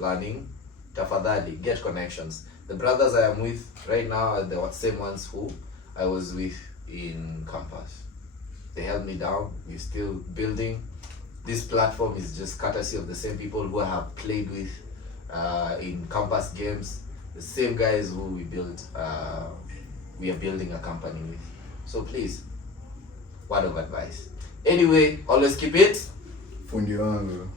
learning, tafadhali get connections. The brothers I am with right now are the same ones who I was with in campus. They held me down. We're still building. This platform is just courtesy of the same people who I have played with in campus games. The same guys who we are building a company with. So please, word of advice. Anyway, always keep it Fundi Wangu.